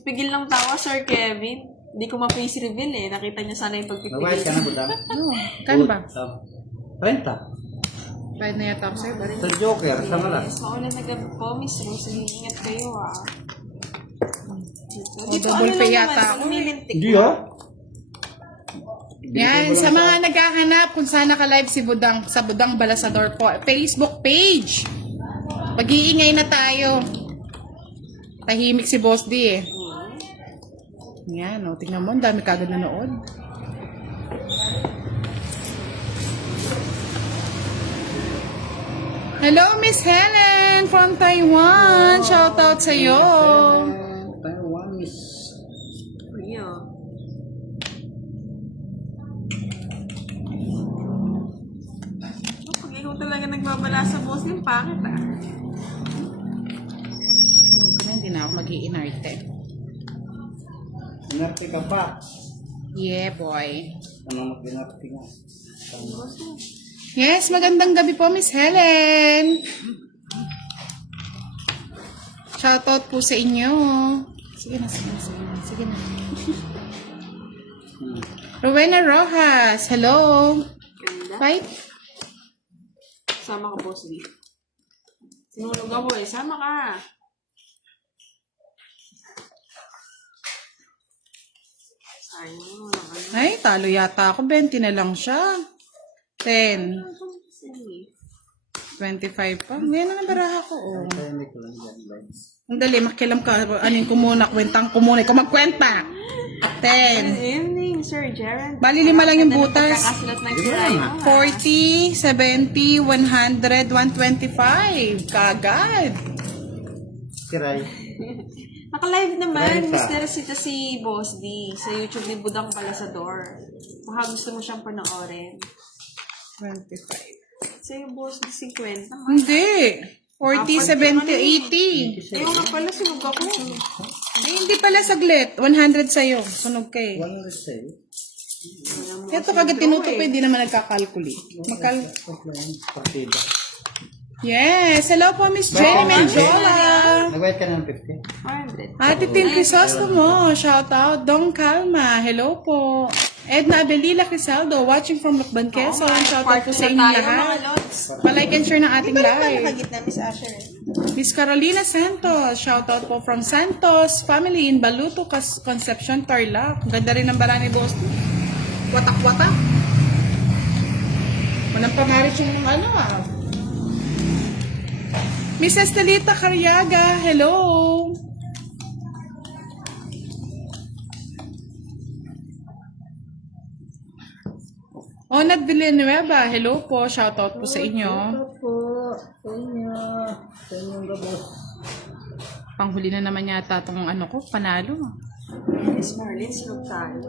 Pigil ng tawa, Sir Kevin. Hindi ko ma-face reveal eh. Nakita niya sana yung pagpipigil. Mawait ka na, budang. Kan ba? 30. Bayad na yata ako sa'yo, bari. Sa Joker, sa malas. Yes, maulan na gabi po, Miss Rose. Ingat kayo ah. double pay yata ako. Hindi ah. Yan, sa mga naghahanap kung saan naka-live si Budang, sa Budang Balasador po, Facebook page. Pag-iingay na tayo. Tahimik si Boss D eh. Yan, o, tingnan mo, ang dami kagad nanood. Hello, Miss Helen from Taiwan. Shout out sa iyo. Taiwan is... Yeah. Pag ikaw talaga nagbabala sa boss, yung pangit ah. Hindi na ako mag-iinarte. Inarte ka pa. Yeah, boy. Anong mag-inarte nga? Yes, magandang gabi po, Miss Helen. Shoutout po sa inyo. Sige na, sige na, sige na. Sige na. Rowena Rojas, hello. Ganda. Fight. Sama ka, boss D. Sinulog ako eh. Sama ka. Ayun. Ay, talo yata ako. 20 na lang siya. 10. 25 pa. Ngayon na baraha ko. Oh. Hindi ko lang yan, guys. Ang dali, makilam ka. Anin ko muna, kwentang ko muna. Ikaw magkwenta. 10. Good evening, Sir Gerald. Bali, 5 lang yung butas. Kakasulat ng kiray mo. 40, 70, 100, 125. Kagad. Kiray. Naka-live naman, Right pa. Mr. Rosita si Boss D sa YouTube ni Budang Balasador. Baka gusto mo siyang panoorin. 25. Sa'yo, Boss D, 50. Hindi. 40, 70, 80. Ayaw nga pala, sinug ako. Ay, hindi pala saglit. 100 sa'yo. Sunog ka eh. 100 sa'yo. Ito kagad tinutukoy, hindi naman nagkakalculate. Partida. Yes. Hello po, Miss Jenny Menjola. Nagbayad ka ng 50? 100. Ate Tim Crisostomo. Shout out. Dong Calma. Hello po. Edna Abelila Crisaldo. Watching from Lukban, Quezon. Shout out po sa inyong lahat. Pa-like and share ng ating live. Nakagitna, Miss Asher. Miss Carolina Santos. Shout out po from Santos family in Baluto, Concepcion, Tarlac. Ganda rin ng bara ni Boss. Watak-watak. Walang pangarit yung ano ah. Miss Estelita Carriaga, hello! Onad Villanueva, hello po, shoutout po sa inyo. po. Sa inyo. Sa inyong gabos. Panghuli na naman yata itong ano ko, panalo. Miss Marlene, sinug tayo.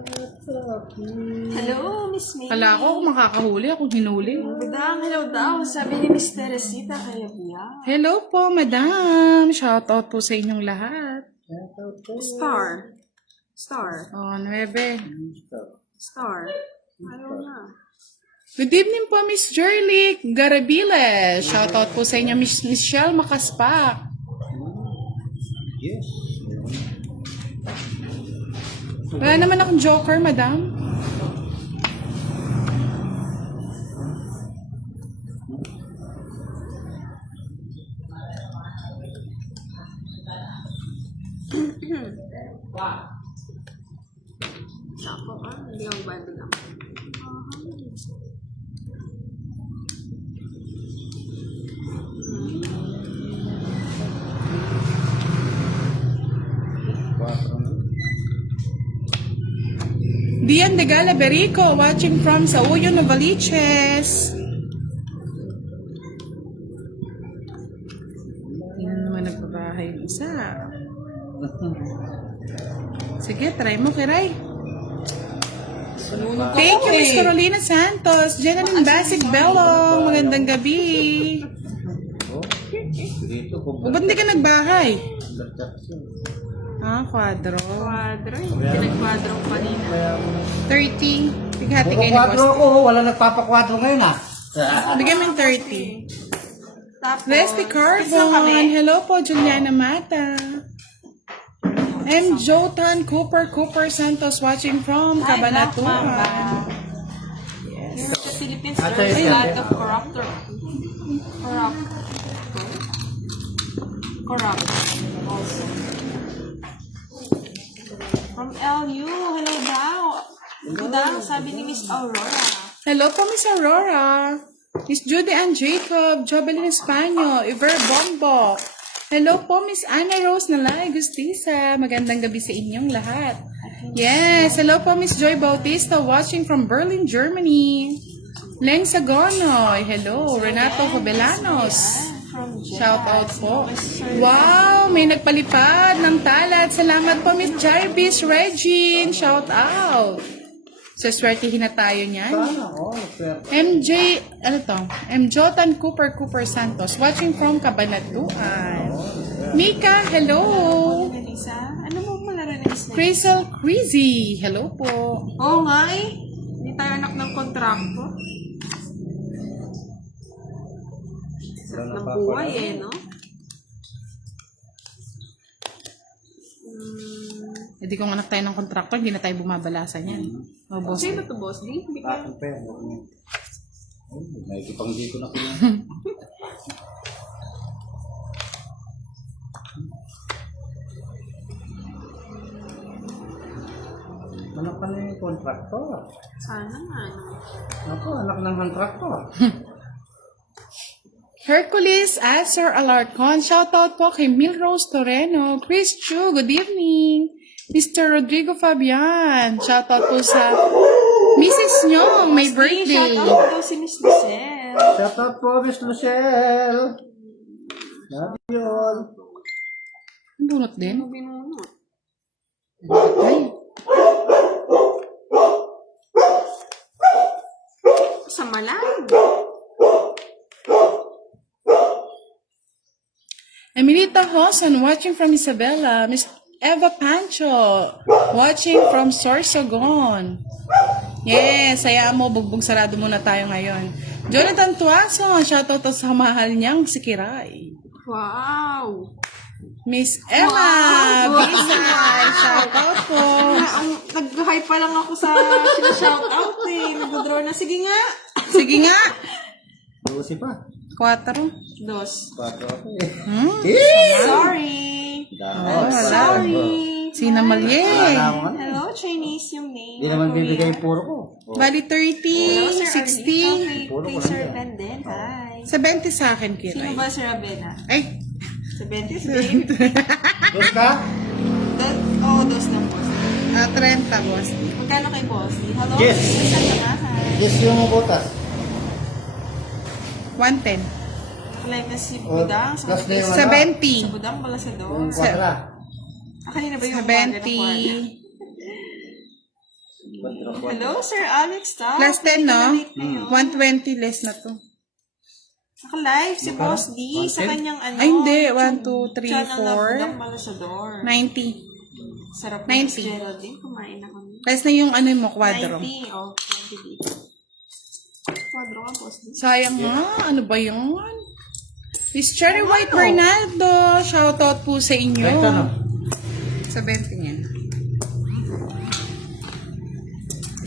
Hello, Miss May. Kala ko kung makakahuli, ako hinuli. Budang, hello daw. Sabi ni Miss Teresita kaya biya. Hello po, madam. Shoutout po sa inyong lahat. Star. Star. Oh, 9. Star. Ayaw na. Good evening po, Miss Jerlic Garabiles. Shoutout po sa inyo, Miss Michelle Makaspak. Yes. Wala naman akong joker, madam. Ako ah. Hindi ako bado lang. Dian de Gala Berico, watching from Sauyo, Novaliches. Tingnan naman nagbabahay yung isa. Sige, try mo, Kiray. Thank you, Miss Carolina Santos. Jenaline Basic Belong. Magandang gabi. Dito ko O, ba't hindi ka nagbahay? Ah, kwadro. Kwadro. Pinag-kwadro ko kanina. 30. Pighati kayo ni Kwadro Boss. ko, wala nagpapakwadro ngayon ah. Bigyan mo yung 30. Tapos, Leslie kids lang kami. Carbon. Hello po, Juliana Mata. M. Jotan Cooper Santos watching from Hi, Black Cabanatuan. Mamba. Here in the Philippines, Ah, there is a sorry, lot sorry. of corrupt also. From LU, hello daw. Hello daw, sabi ni Miss Aurora. Hello po, Miss Aurora. Miss Judy Ann Jacob, Jobelin Espanyo, Iver Bombo. Hello po, Miss Ana Rose Nalay Gustisa. Magandang gabi sa inyong lahat. Yes, hello po, Miss Joy Bautista, watching from Berlin, Germany. Leng Sagonoy, hello. Renato Fabelanos. From Jeddah. Shout out po. Sir. Wow, may nagpalipad ng talat. Salamat po, Miss Jarvis Regine. Shout out. So, swertihin na tayo niyan. Sana, swerte. MJ, ano to? M. Jotan Cooper Santos, watching from Cabanatuan. Mika, hello. Melissa, ano mo malaro na Miss Melissa? Crystal Crazy, hello po. Oo nga eh. Hindi tayo anak ng kontrakto. Sarap ng buhay eh, no? Hindi kung anak tayo ng kontraktor, hindi na tayo bumabalasan yan. O, boss. Sino to, boss? Di? Hindi ka. Bakit pa yan? Nakikipang dito na ko yan. Anak ka na yung kontraktor. Sana nga, no? Ako, anak ng kontraktor. Hercules Asor Alarcon, shoutout po kay Milrose Toreno. Chris Chu, good evening. Mr. Rodrigo Fabian, shoutout po sa Mrs. Nyong, may birthday. Shout out daw si Miss Lucelle. Shout out po, Miss Lucelle. Love you all. Ang bunot din. Ano binunod? Ay, Sa malang. Emilita Hosan, watching from Isabela. Miss Eva Pancho, watching from Sorsogon. Yes, saya mo, bugbog sarado muna tayo ngayon. Jonathan Tuason, shoutout sa mahal niyang si Kiray. Wow! Miss Emma Wow! Bisay, shoutout po. Nag-hype pa lang ako sa shout-out eh. Nag-draw na. Sige nga. Sige nga. 12 pa. 4. Dos. 4. Sorry. Oh, wala. Sorry. Sinamalye. Hello, Chinese yung name. Hindi naman bibigay puro ko. Bali 30, 60. Kay Sir Ben din. Hi. Sa 20 sa akin, Sino Kiray. ba Sir Abena? Ay, Sa 20 si Dave. Dos ka? Dos ng boss. 30, boss. Magkano kay boss? Hello? Yes. Saan ka nga? Hi. Yes, yung butas. 110. Like na si Oh, Budang. plus na yung Sa ano? 20. Sa Budang pala sa Yung dos. kwadra. Kanina ba yung Sa kwadra ng 20. kwadra? Hello, Sir Alex. Plus 10, no? Mm. 120 less na to. Naka-live si Boss D sa kanyang ano. Ay, hindi. 1, YouTube 2, 3, channel na 4. Budang pala sa door. 90. Sarap 90. na si Geraldine. Kumain na kami. Less na yung ano mo, kwadro. 90. Oh, 20 dito. Kwadro ka, Boss D. Sayang nga. Ano ba yun? Miss Cherry White Bernardo. Shoutout po sa inyo. Right, ano? Sa 20 niyan.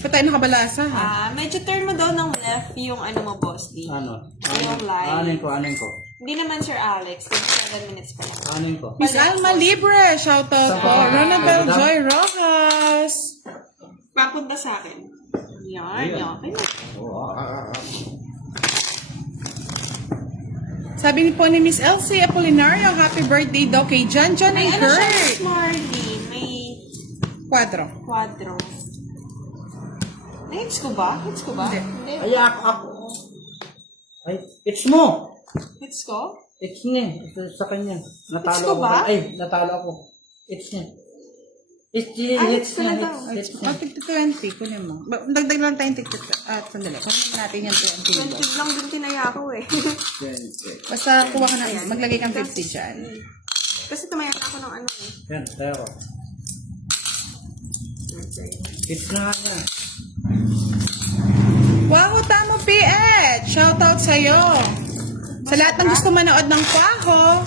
Pa tayo nakabalasa, ha? Medyo turn mo daw ng left yung ano mo, Boss D. Ano? Yung live. Anin ko. Hindi naman, Sir Alex. 7 minutes pa lang. Anin ko. Miss Alma Libre. Shoutout po. Ronabel Joy Rojas. Papunta sa akin. Yan. Okay na. Sabi ni po ni Miss Elsie Apolinario, happy birthday daw kay John and May ano siya, Kurt. Miss Marley. May Quadro. quadro. Hits ko ba? Hindi. Ay, ako. Ay, it's mo. Hits ko? It's niya. Ito sa kanya. Natalo It's ko ako. ba? Ay, natalo ako. It's niya. It's niya. Ay, It's it's ko na niya. daw. It's niya. Oh, 50-20. Kunin mo. Dagdag lang tayong sandali. Kunin natin yung 20. 20 lang din kinaya ako eh. Basta kuha ka na. Maglagay kang 50 dyan. Kasi tumayan ako ng ano eh. Yan, tayo ko. It's na nga. Wow, Tamo PH! Shoutout sa'yo! Sa lahat ng gusto manood ng Kwaho,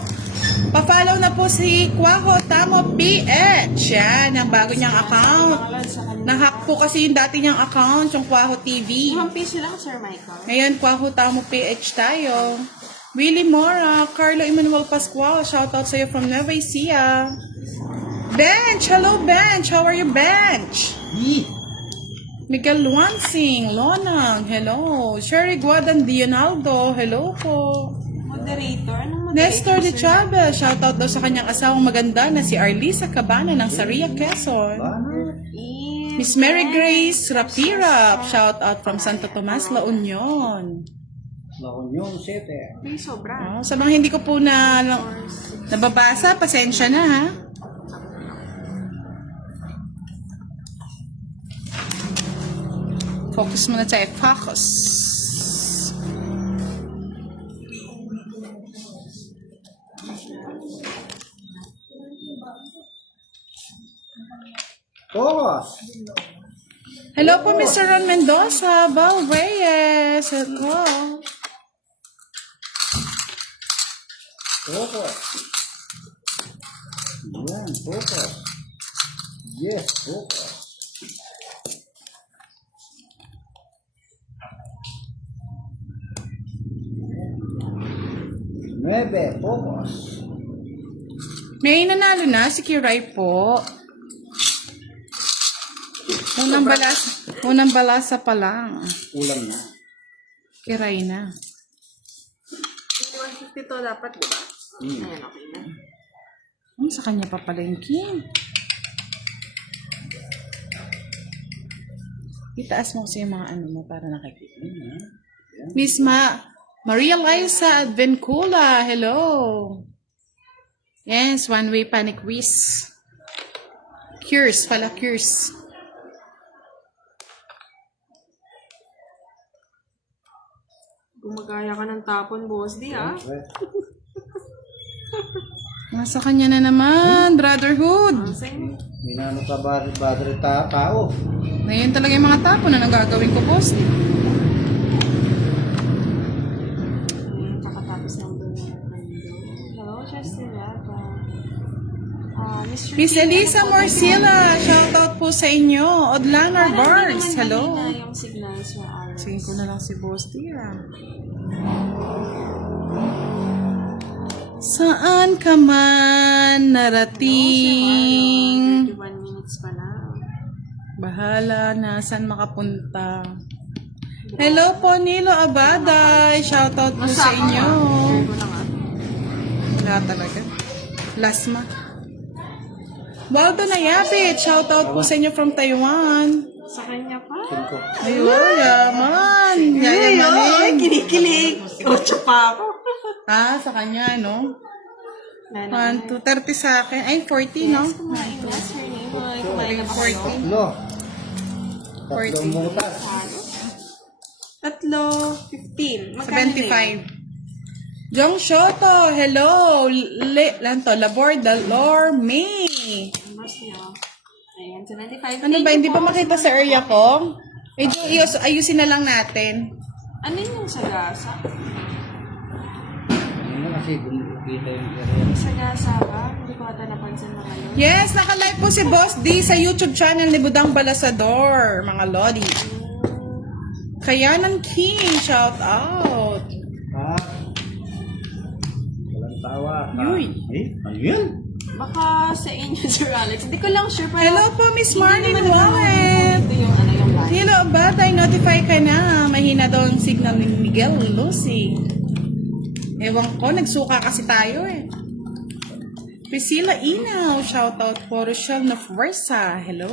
Pa-follow na po si Kwaho Tamo PH. Yan, ang bago niyang account. Mga lods, sa kanila. Nahack po kasi yung dati niyang account, yung Kwaho TV. 1 piso lang, Sir Michael. Ngayon, Kwaho Tamo PH tayo. Willie Mora, Carlo Emmanuel Pascual, shoutout sa'yo from Nueva Ecija. Bench, hello Bench, how are you Bench? Miguel Luansing, Lonang, hello. Sherry Guadan Dionaldo, hello po. Moderator? Anong moderator? Nestor de sir? Chavez, shoutout daw sa kanyang asawang maganda na si Arlisa Cabana ng Saria, Quezon. Miss Mary Grace Rapira, shoutout from Santo Tomas, La Union. La Union City. Ay, sobra. Oh, sa mga hindi ko po nababasa, pasensya na ha. Focus muna tayo. Focus. Focus. Hello po, Mr. Ron Mendoza. Val Reyes. Hello. Focus. Yan, focus. Yes, focus. Nueve, focus. May nanalo na si Kiray po. Unang balasa pa lang. Ulam na. Kiray na. 150 to dapat, di ba? Ayan, okay na. Sa kanya pa pala yung Kim. Itaas mo kasi yung mga ano mo para nakikita. Miss Maria Liza Advencula, hello. Yes, one way panic quiz. Cures pala, cures. Gumagaya ka ng tapon, boss. Di, ah. Nasa kanya na naman, brotherhood. Sa'yo. Minano ka badre tao. Ngayon talaga yung mga tapon na nagagawin ko, boss. Kakatapos ng hello, Justin Lava. Mr. Miss Kim, Elisa ano po, Morcilla, shoutout po sa inyo. Odlanger Parang Barnes, hindi naman hello. mahina yung signal, Sir Alex. Sige ko na lang si Boss Tia. Saan ka man narating? 31 minutes pa na. Bahala na saan makapunta. Hello po, Nilo Abaday. Shoutout po sa inyo. Share ko na nga. Wala talaga. Lasma. Waldo Nayabit. Shoutout po sa inyo from Taiwan. Sa kanya pa. Ayun, yaman. Yaman. Kinikilig. Ocho pa ako. Sa kanya, no? 1, 2, 30 sa akin. Ay, 40, no? Kumain na, Sir Nimoy. Kumain na ba kayo? Tatlo. Tatlong butas. Tatlo, 15. Magkano na yun? 75. Jong Shoto, hello. Labor Dalor May. Mas niya. Ayan, 75. Ano ba, hindi pa makita sa area ko? Medyo ayusin na lang natin. Ano yung sagasa? Ano kasi kumikita yung area. Sagasa ba? Hindi ko ata napansin mga yun. Yes, naka-live po si Boss D sa YouTube channel ni Budang Balasador, mga lodi. Kayanan King, shout out. Walang tawa. Yuy. Ano yun? Baka sa inyo, Sir Alex. Hindi ko lang sure. Pero Hello po, Miss Marlene naman Wallet. ito yung ano yung live. Hello, batay, notify ka na. Mahina daw ang signal ni Miguel Lucy. Ewan ko, nagsuka kasi tayo eh. Priscilla Inaw, shoutout po. Rochelle Nafuerza, hello.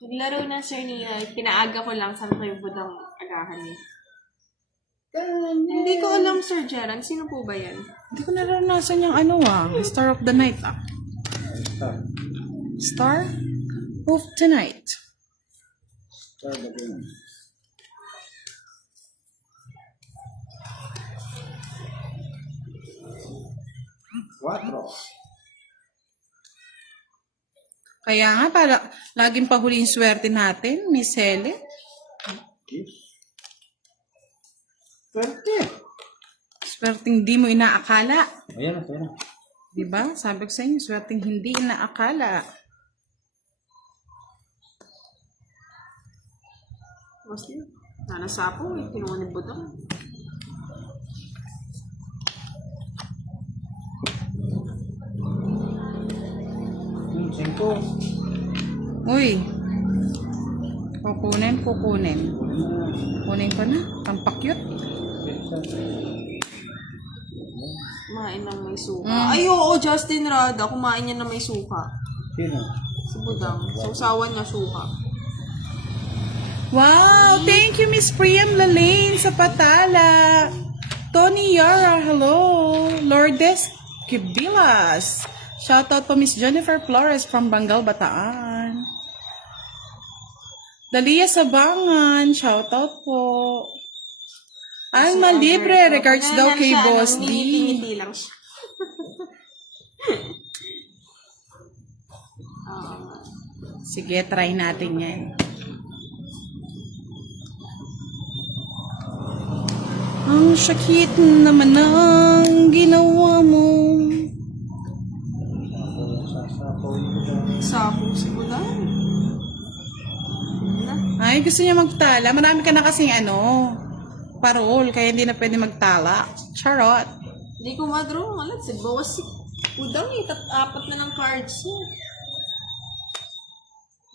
Naglaro na, Sir Nina. Pinaaga ko lang. Sabi ko yung budang agahan eh. Hindi ko alam, Sir Gerald. Sino po ba yan? Hindi ko naranasan yung Star of the Night Star of the Night. Quatro. Kaya nga, para laging pahuli yung swerte natin, Miss Helen. Swerte. Swerteng di mo inaakala. Ayan na, ayan na. Diba? Sabi ko sa inyo, swerteng hindi inaakala. Boss D. Nanasapo eh. Kinuha ni Budang. Singko. Uy. Kukunin. Kunin ko na. Tampak yun. Kumain ng may suka. Ay, oo, Justin Rada. Kumain niya ng may suka. Sino? Si Budang. Sausawan niya suka. Wow! Thank you, Miss Priam Lalaine sa patala. Tony Yara, hello. Lourdes Kibilas. Shoutout po Miss Jennifer Flores from Bangal, Bataan. Dalia Sabangan, shoutout po. Alma Libre, regards daw kay Boss D. Ngiti lang siya. Sige, try natin yan. Ang sakit naman ng ginawa mo. Sapo si Budang. Ay, gusto niya magtala. Marami ka na kasing parol, kaya hindi na pwede magtala. Charot. Hindi ko madro. Alat, si bawas si Budang eh. Apat na ng cards niya.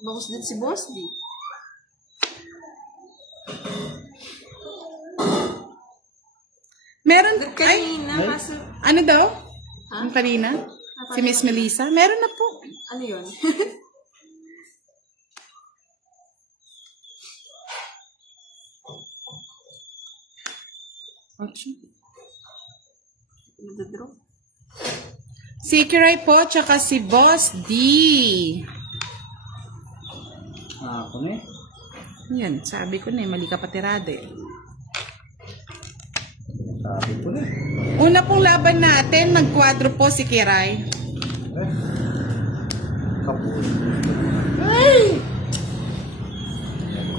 Bawas din si Boss D. Meron, Kanina, kaso... ano daw? Ha? Yung kanina? Si Miss Melissa? Meron na po. Ano yun? Nadadraw? Si Kiray po, tsaka si Boss D. Ako na eh. Yan, sabi ko na mali ka patirade. Sabi ko na eh. Una pong laban natin, nagkwadro po si Kiray. Kapul.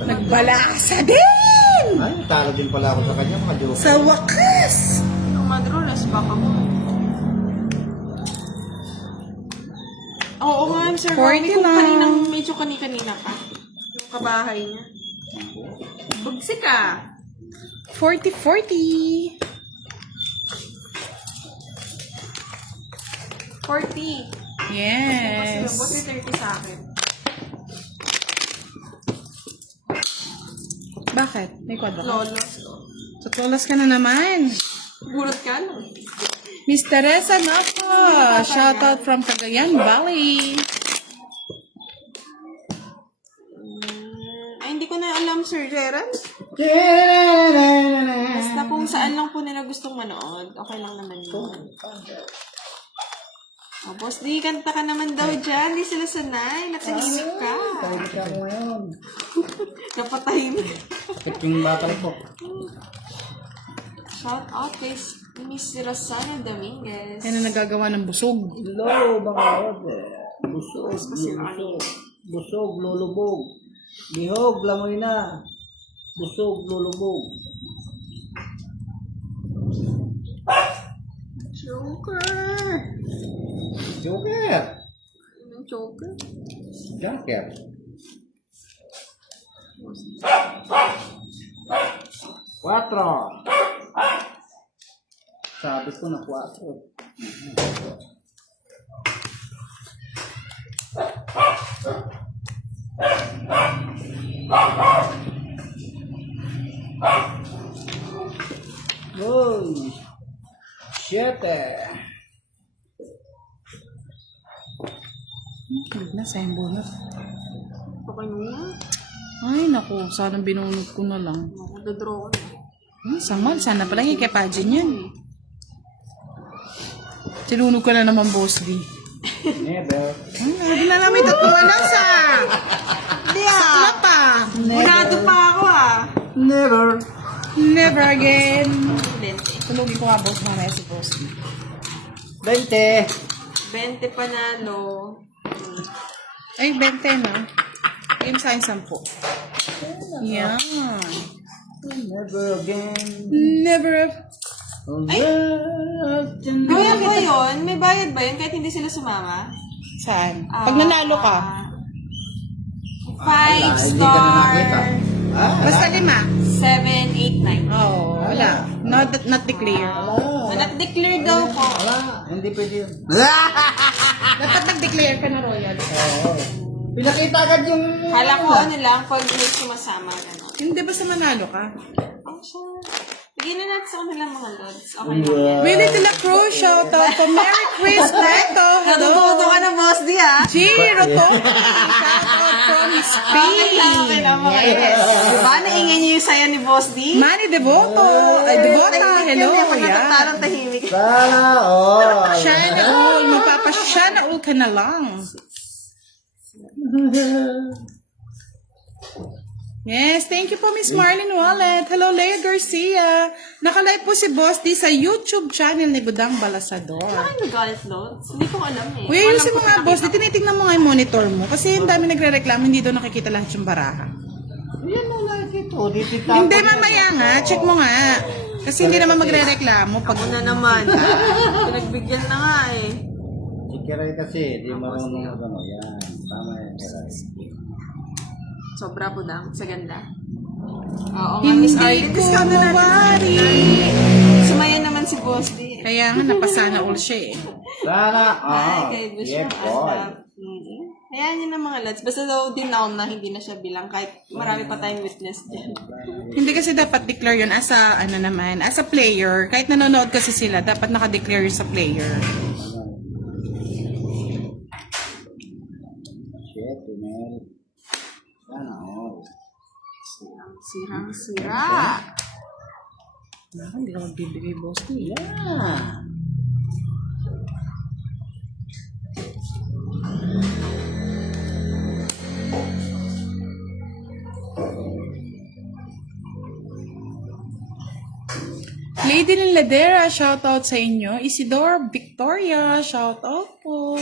Nagbalasa din! Ay, talo din pala ako sa kanya, mga joke. Sa wakas! Yung madro, las baka mo. Oo nga, Sir 40 Romy, kung lang. kaninang medyo kanina pa. Yung kabahay niya. Bugsik ka. 40-40. 40. Yes. Boss, yung 30 sa akin. Bakit? May kwadro ka? Lolos. So, tulas ka na naman. Gulot ka lang. Miss Teresa Nako. Shoutout from Cagayan Valley. Ay, hindi ko na alam, Sir Gerald. Basta kung saan lang po nila gustong manood, okay lang naman yun. Oh, Boss D, kanta ka naman daw dyan. Hindi sila sanay. Natahimik ka. Tahimik ako ngayon. Napatahimik. Sakit yung batal ko. Shout out kay Miss Rosana Dominguez. Yan ang nagagawa ng busog. Hello, mga order. Busog, busog. Busog, lulubog. Bihog, lamoy na. Busog, lulubog. Joker. Joker. Anong Joker? Joker. Quatro. Sabi ko na 4. Uy. 7. Na, sayang bunot. Okay mo. Ay, naku. Sana binunod ko na lang. Nakadraw ko na. Samal, sana pala yung kepajin yan. Sinunog ka na naman, Boss D. Never. Hindi na namin tatlong alasa. Hindi Sakla pa. Unado pa ako Never. Never again. Lente. Tulogin ko nga, Boss, mamaya si Boss D. 20. 20 panalo. Ay, 20 na. Game sa akin 10. Yan. Never again. Never. Royal ba yun? May bayad ba yun kahit hindi sila sumama? Saan? Pag nanalo ka. 5 Hindi ka na nakita. star. Basta 5. 7, 8, 9. Oh, wala. Not declare. Not declared daw po. Wala, hindi pwede yun. Dapat nag-declare ka na royal. Oo. Pinakita agad yung... Kala ko ano lang, pag may sumasama. Gano'n. Hindi basta manalo ka. Oh, sure. Bigyan na natin sa kanilang mga lods. Okay lang yan. Willie de la Cruz, shout out to Merry Christmas. Hello. Natututo ka na, boss, di ah. G. Rotondi, shout out from Spain. Okay lang, mga lods. Diba? Naingay niyo yung saya ni Boss D? Manny Devoto. Devota, hello. Pag Yeah. natatarang tahimik. Sana all. Shana all. Magpapashana all ka na lang. Yes, thank you po Miss Marlene Wallet. Hello, Lea Garcia. Nakalive po si Boss D sa YouTube channel ni Budang Balasador. Ay, nagalit lods. Hindi ko alam eh. Kuya, ayusin mo nga, Boss D. Tinitingnan mo nga yung monitor mo. Kasi yung dami nagre-reklamo, hindi doon nakikita lahat yung baraha. Yan na nakita. Dito Hindi, mamaya nga. Check mo nga. Kasi hindi naman magre-reklamo. Pag... Ako na naman. Pinagbigyan na nga eh. Si Kiray kasi, di marunong ano. Yan. Tama yan, Kiray. Sobra po lang. Sa ganda. Oo nga, Miss Hindi Arden. ko Discount na natin. mawari. Sumaya naman si Boss D. Kaya nga, napasana all siya eh. Sana Ay, all. kay Bishop. Yes, boy. Ayan yun ang mga lads. Basta daw din na hindi na siya bilang kahit marami pa tayong witness dyan. Hindi kasi dapat declare yun as a, ano naman, as a player. Kahit nanonood kasi sila, dapat naka-declare yun sa player. Shit, Mel. Sana all. Sirang-sira. Hindi ka magbibigay, Boss D. Yeah. Lady Ladera, shout out sa inyo. Isidore Victoria, shout out po.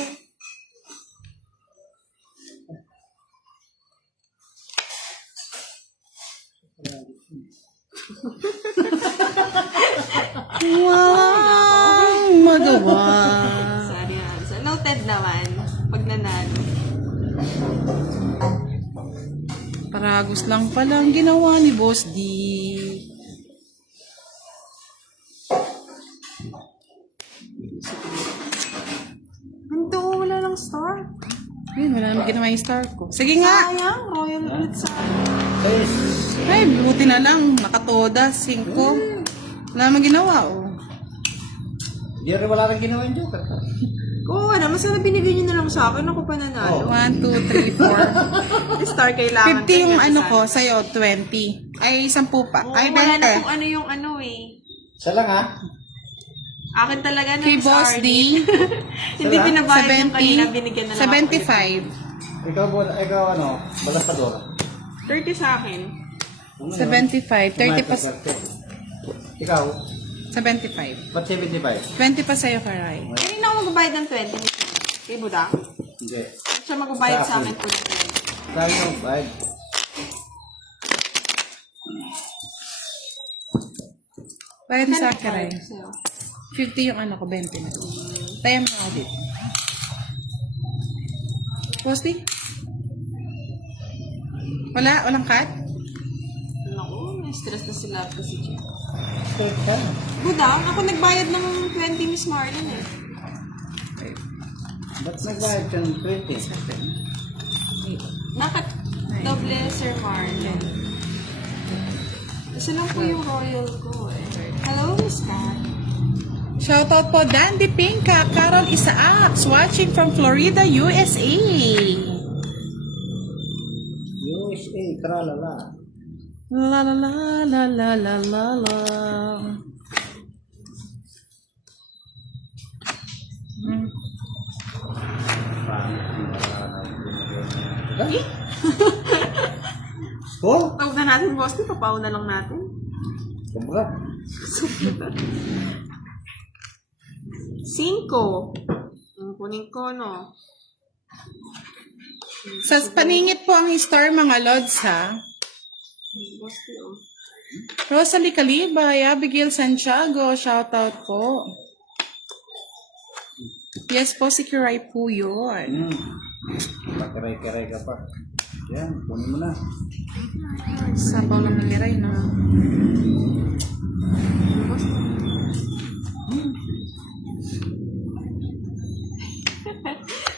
Wow, magawa. Sorry na. So, noted naman. Pag nanalo. Paragos lang pala ang ginawa ni Boss D. Ito, wala lang star. Ayun, wala naman ginawa yung star ko. Sige nga. Sayang, royal ulit sa Yes. Ay, buti na lang. Nakatoda, 5. Wala naman ginawa, oh. Di rin wala rin ginawa yung Joker. Oo, ano, mas sana binigay niyo na lang sa akin. Ako pa nanalo. 1, 2, 3, 4. Star kailangan. 50 yung ano ko, sa'yo, 20. Ay, 10 pa. Oo, Ay, wala na 20. kung ano yung ano eh. Isa lang ha. Akin talaga na Kay Boss D, Hindi pinabayad yung 70, kanina, binigyan na lang ako. 75. Ikaw ano, balasador. 30 sa akin. 75. 30 pa, Ikaw, 75. ba't 75? 20 pa sa'yo, Karay. Kanina ako magbabayad ng 20. Kay Budang. Hindi. Siya magbabayad Sa sa amin po ng 20. Sabi yung bag. Bayad sa akin, Karay. Sa'yo. 50 yung ano ko, 20 na. Tayo mo ako dito. Posting? Walang cut? Naku, may stress na sila kasi siya. Teka. Budang, ako nagbayad ng 20 Miss Marlon eh. Ba't nagbayad ka ng 20? Nakat doble Sir Marlon. Isa lang po yung royal ko eh. Hello, Miss Kat. Shoutout po Dandy Pinka, Carol Isaacs, watching from Florida, USA. USA, tralala. La la la la la la la la. Oh, Tawag na natin, boss. Papaw na lang natin. sobra. 5. Ang kunin ko, no? Sa paningit po ang star mga lods ha. Boss, oh. Rosalie Calibay, Abigail Santiago, shoutout po. Yes po, si Kiray po yun. Pakiray-kiray ka pa. Yan, kunin mo na. Sabaw lang ng liray, no?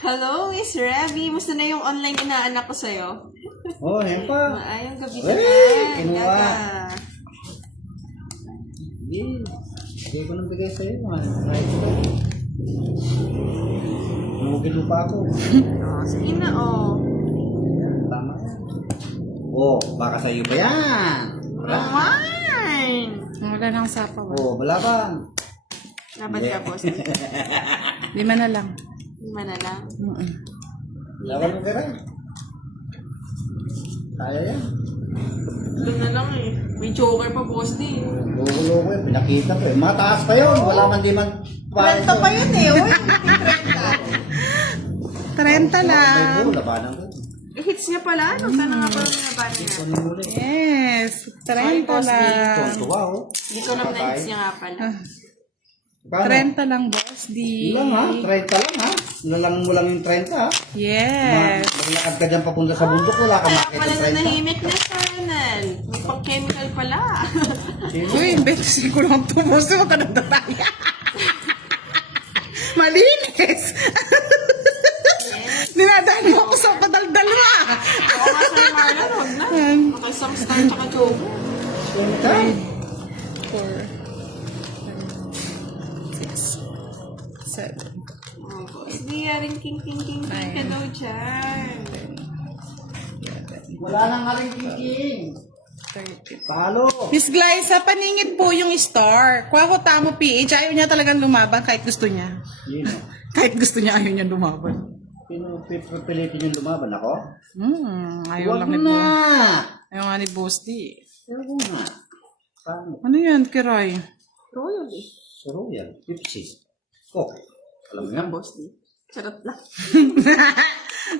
Hello, Miss Revy. Musta na yung online inaanak ko sa'yo? Oh, yan pa. Maayong gabi ka Hey, na. kinuha. Gaga. Sige. Sige ko nang bigay sa'yo. Kahit ito. Lumugin mo pa ako. Oh, sige na, oh. Tama yan. Oh, baka sa'yo pa yan. Naman! Wala nang sapaw. Oh, balabang. Dapat ka, boss. 5 na lang. Lima na lang. Laban mo kaya. Kaya yan. Ito na lang eh. May joker pa, boss din. Loko-loko yan. Pinakita ko eh. Mataas pa yun. Wala man di man. Renta pa yun eh. Uy, 30 lang. Labanan ko. hits niya pala. Ano? Sana nga pala nabara niya. Kunin mo ulit. Yes, 30 lang. Tuwa oh. Dito lang na hits niya nga pala. Paano? 30 lang, boss. Di. Lang ha? 30 lang ha? Nalang mo lang yung 30 ha? Yes. Maglakad ka dyan papunta sa bundok. Wala ka Kaya makita pala ng na 30. nahimik na channel. May pang-chemical pala. Uy, 25 ko lang ito, boss. Huwag ka nang tataya. Malinis. Dinadaan mo ako sa padaldal mo. Oo nga, Sir Marlon. Huwag na. Makasang star tsaka joker. 4, 6, 7, Oh, boss. Di rin king ka daw dyan. Wala nang haling kiking. 30. Palo. Miss Glyza, paningit po yung star. Kuha ko tamo PH. Ayaw niya talagang lumaban kahit gusto niya. Yun o. Kahit gusto niya, ayaw niya lumaban. Pilitin yung lumaban ako? Ayaw Huwag lang ni mo na. Bo. Ayaw nga ni Bosti. Huwag mo na. Paano? Ano yan, Kiray? Royal eh. Sa Royal, Pepsi. Coke. Alam mo yan? Boss din. Charot lang.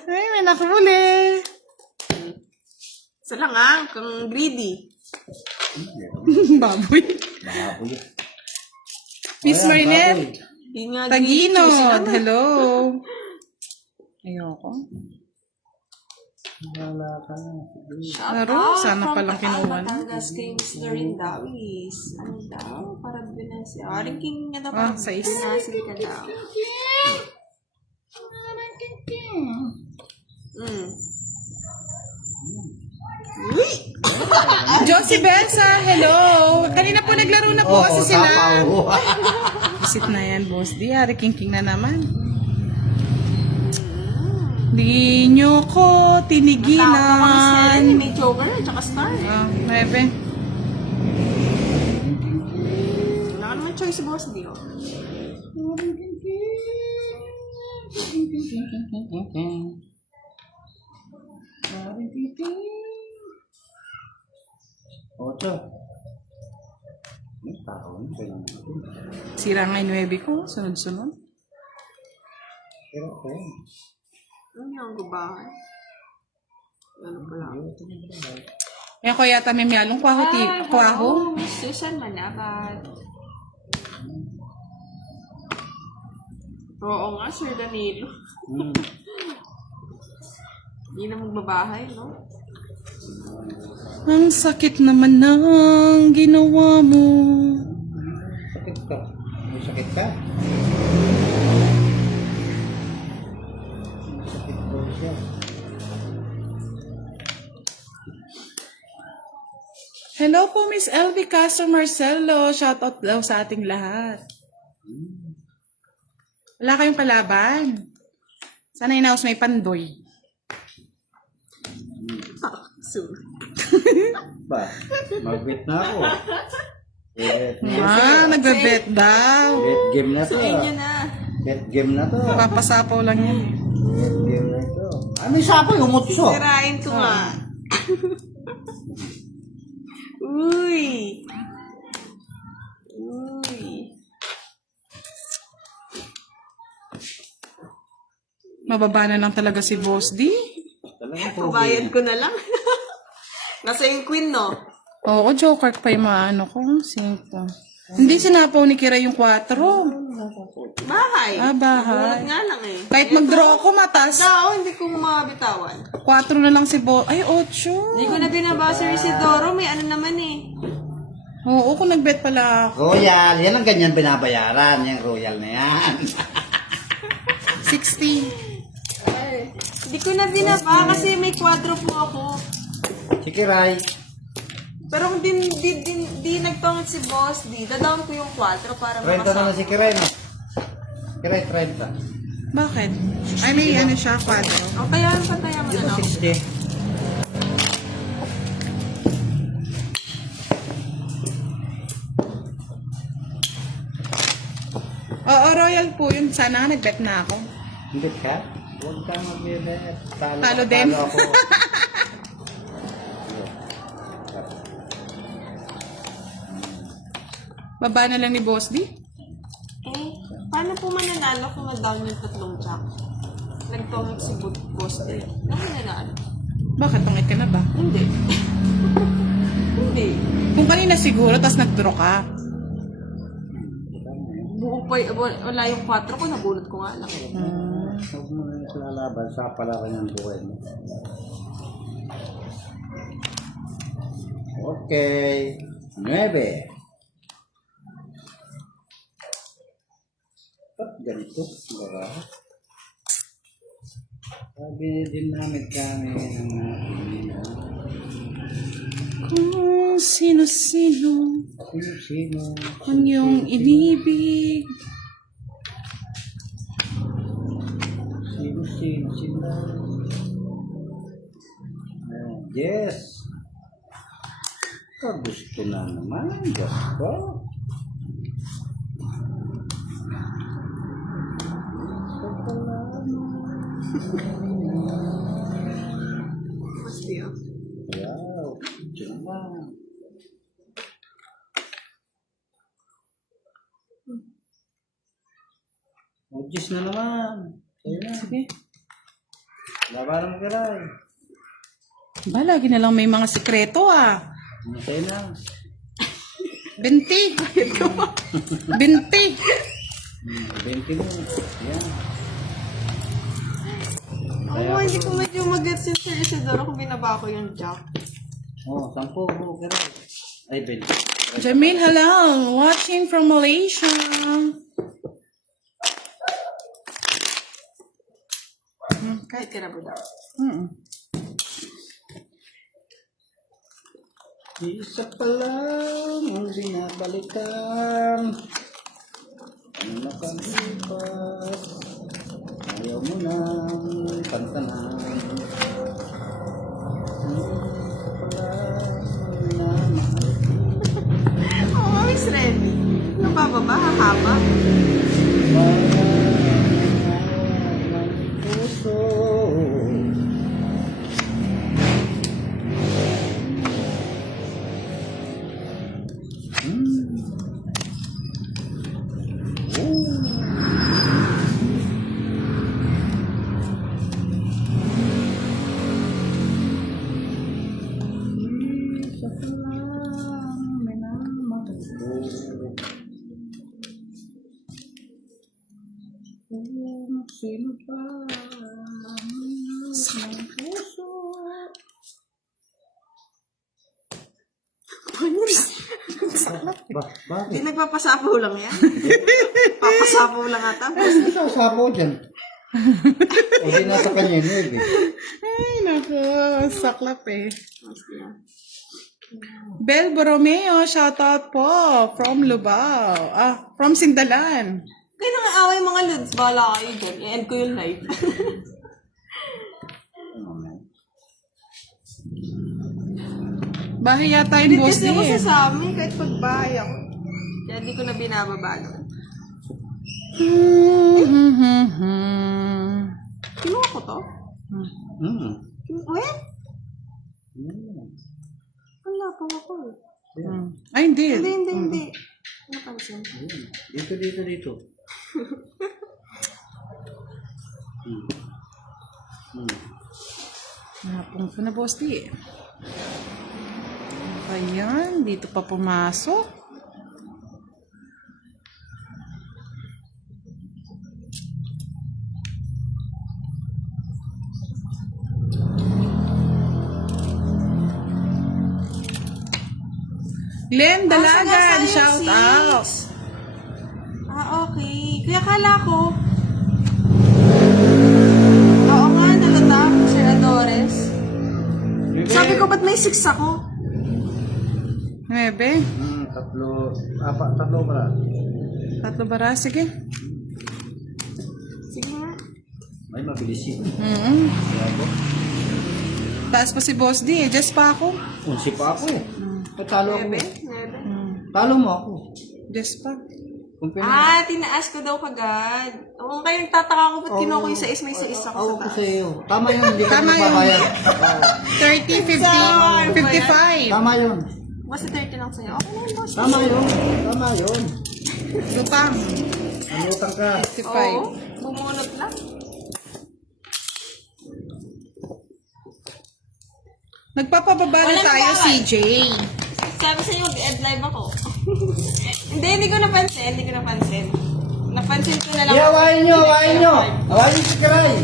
Ay, may nakahuli. Isa lang ah, kang greedy. Baboy. Baboy. Miss Ayan, Marinette. baboy. Yun nga, greedy. Taginod. Ano? Hello. Ayoko. Wala ka. Shout Laro, out sana from palang Taal, kinuha na. Batangas kay Miss Lorin Dawis. Ano daw? Para binasi. King nga daw. Ah, Parang 6. binasi ka daw. Uy! Josie Bensa, hello. Kanina po naglaro na po kasi sila. Visit na yan, boss. Di, Ari King na naman. Di nyo ko Tawag ka Miss tinigilan. Helen. May joker at saka star. 9. Wala ka naman choice, boss. Di oh. Ocho. May tao na. Kailangan natin. Sira nga yung 9 ko. Sunod-sunod. Pero okay. Ano yung gubahan? Ano pala? Eh, ko yata may miyalong kwaho. Kwaho. Miss Susan Manabat. Oo nga, Sir Danilo. Hindi na magbabahay, no? Ang sakit naman ng ginawa mo. Sakit ka. May sakit ka? May sakit daw siya. Hello po, Miss LV Castro Marcelo. Shoutout daw sa ating lahat. Wala kayong palaban. Sana inaos may pandoy. Ba? Mag-bet na ako. Bet Nagbe-bet daw. game na to. Sa inyo na. Bet game na to. Papasapaw lang yan. Bet game na to. Ay, may sapoy. Umutso. Sirain ko nga. Uy! Uy! Mababa na lang talaga si Boss D. Talagang Pabayad ko na lang. Nasa yung queen, no? Oo, joker pa yung mga ano ko. 5. Hindi sinapaw ni Kira yung 4. Bahay. Bahay. Nagulat nga lang eh. Kahit mag-draw ako, matas. Daw, hindi ko mabitawan. 4 na lang si Ay, 8. Hindi ko na binabasa si Doro. May ano naman eh. Oo, kung nag-bet pala ako. Royal, yan ang ganyan binabayaran. Yung royal na yan. 60. Hindi ko na binaba kasi may 4 po ako. Si Kiray. Pero kung di nagtongit si Boss D, dadown ko yung 4 para 30 naman si Kiray, no? Kiray, 30. Bakit? Ay, may ano siya, 4. O kaya patayan mo Di na ba lang. 60? Oo, royal po yun. Sana nga nag-bet na ako. Hindi ka? Huwag ka mag-bet. Talo din. Talo ako. Baba na lang ni Boss D. Eh, paano po mananalo kung na-down yung 3 jack? Nagtongit si Boss D. Ano mananalo? Bakit? Tungit ka na ba? Hindi. Hindi. Kung kanina siguro, tas nag-draw ka. Buo pa wala yung 4 ko, nabulot ko nga lang. Huwag mo na yung lalaban. Sa pala ka ng buhay mo. Okay. 9. Ba't ganito? Diba? Sabi din namin kami ng Kung sino-sino sino-sino. ang iyong inibig. Sino-sino sila. Yes. Gusto na naman. Gusto. Boss D, oh. Wow. Diyan lang. Mojis na naman. Sa'yo na. Sige. Labanan mo kiray. Ba, lagi na lang may mga sikreto ah. Sa'yo na. 20. 20. 20 mo. Yan. Oo, hindi ko medyo mag-get si Sir Isidoro kung binaba ko yung jack. Oh, 10 mo kiray. Ay, 20. Jamil Halang, watching from Malaysia. Kahit ka na ba daw? Isa pa lang ang binabalikan. Ano nakalipas? Ayaw mo nang pantanan. Isa pa lang ang minamahal ko. Oo, Miss Remy. Ano ba ba? Hahaba? Parang puso. Sino pa ang puso? Bakit? Hindi nagpapasapaw lang yan. Papasapaw lang ata. Ano sa usapo dyan? O di nasa kanya yun eh. Ay, naku. Saklap eh. Bel Borromeo, shoutout po. From Lubao. From Sindalan. Kaya nang away mga lods, bala kayo dyan. I-end ko yung live. Bahay yata yung Hindi boss kasi ako niya. sa amin kahit pagbahay ako. Kaya di ko na binababalo. Kinuha ko to? Wait? Wala pa ako eh. Ay, hindi. Hindi. Napansin. Dito. Napong ko na boss di. Ayan, dito pa pumasok. Glenn Dalagan, sumasayang shout six. out. Okay. Kaya kala ko, oo nga, nalata, Sir Adores. Sabi ko, ba't may 6 ako? 9. Tatlo, apat, tatlo ba? 3 bara, sige. Sige nga. May mabilis yun. Mm-hmm. Taas pa si Boss D eh. Just pa ako. Unsi pa ako eh. Talo ako. 9? Talo mo ako. Just pa. Kung pina- Tinaas ko daw kagad. Oo, kayo nagtataka ko, ba't kinuha ko yung 6, may 6 ako Ako sa ko taas. sa iyo. Tama yun, hindi ka Tama yun. magbabayad. 30, 50, 55. Tama yun. Basta 30 lang sa'yo. Okay na yun, boss. Tama yun. Tama yun. Lutang. Anutang ka. 55. Oo, bumunot lang. Nagpapababa na Walang tayo, bawal. CJ. Sabi sa'yo, mag-end live ako. Hindi ko napansin. Napansin ko na lang. Hawain nyo. Hawain si Karay.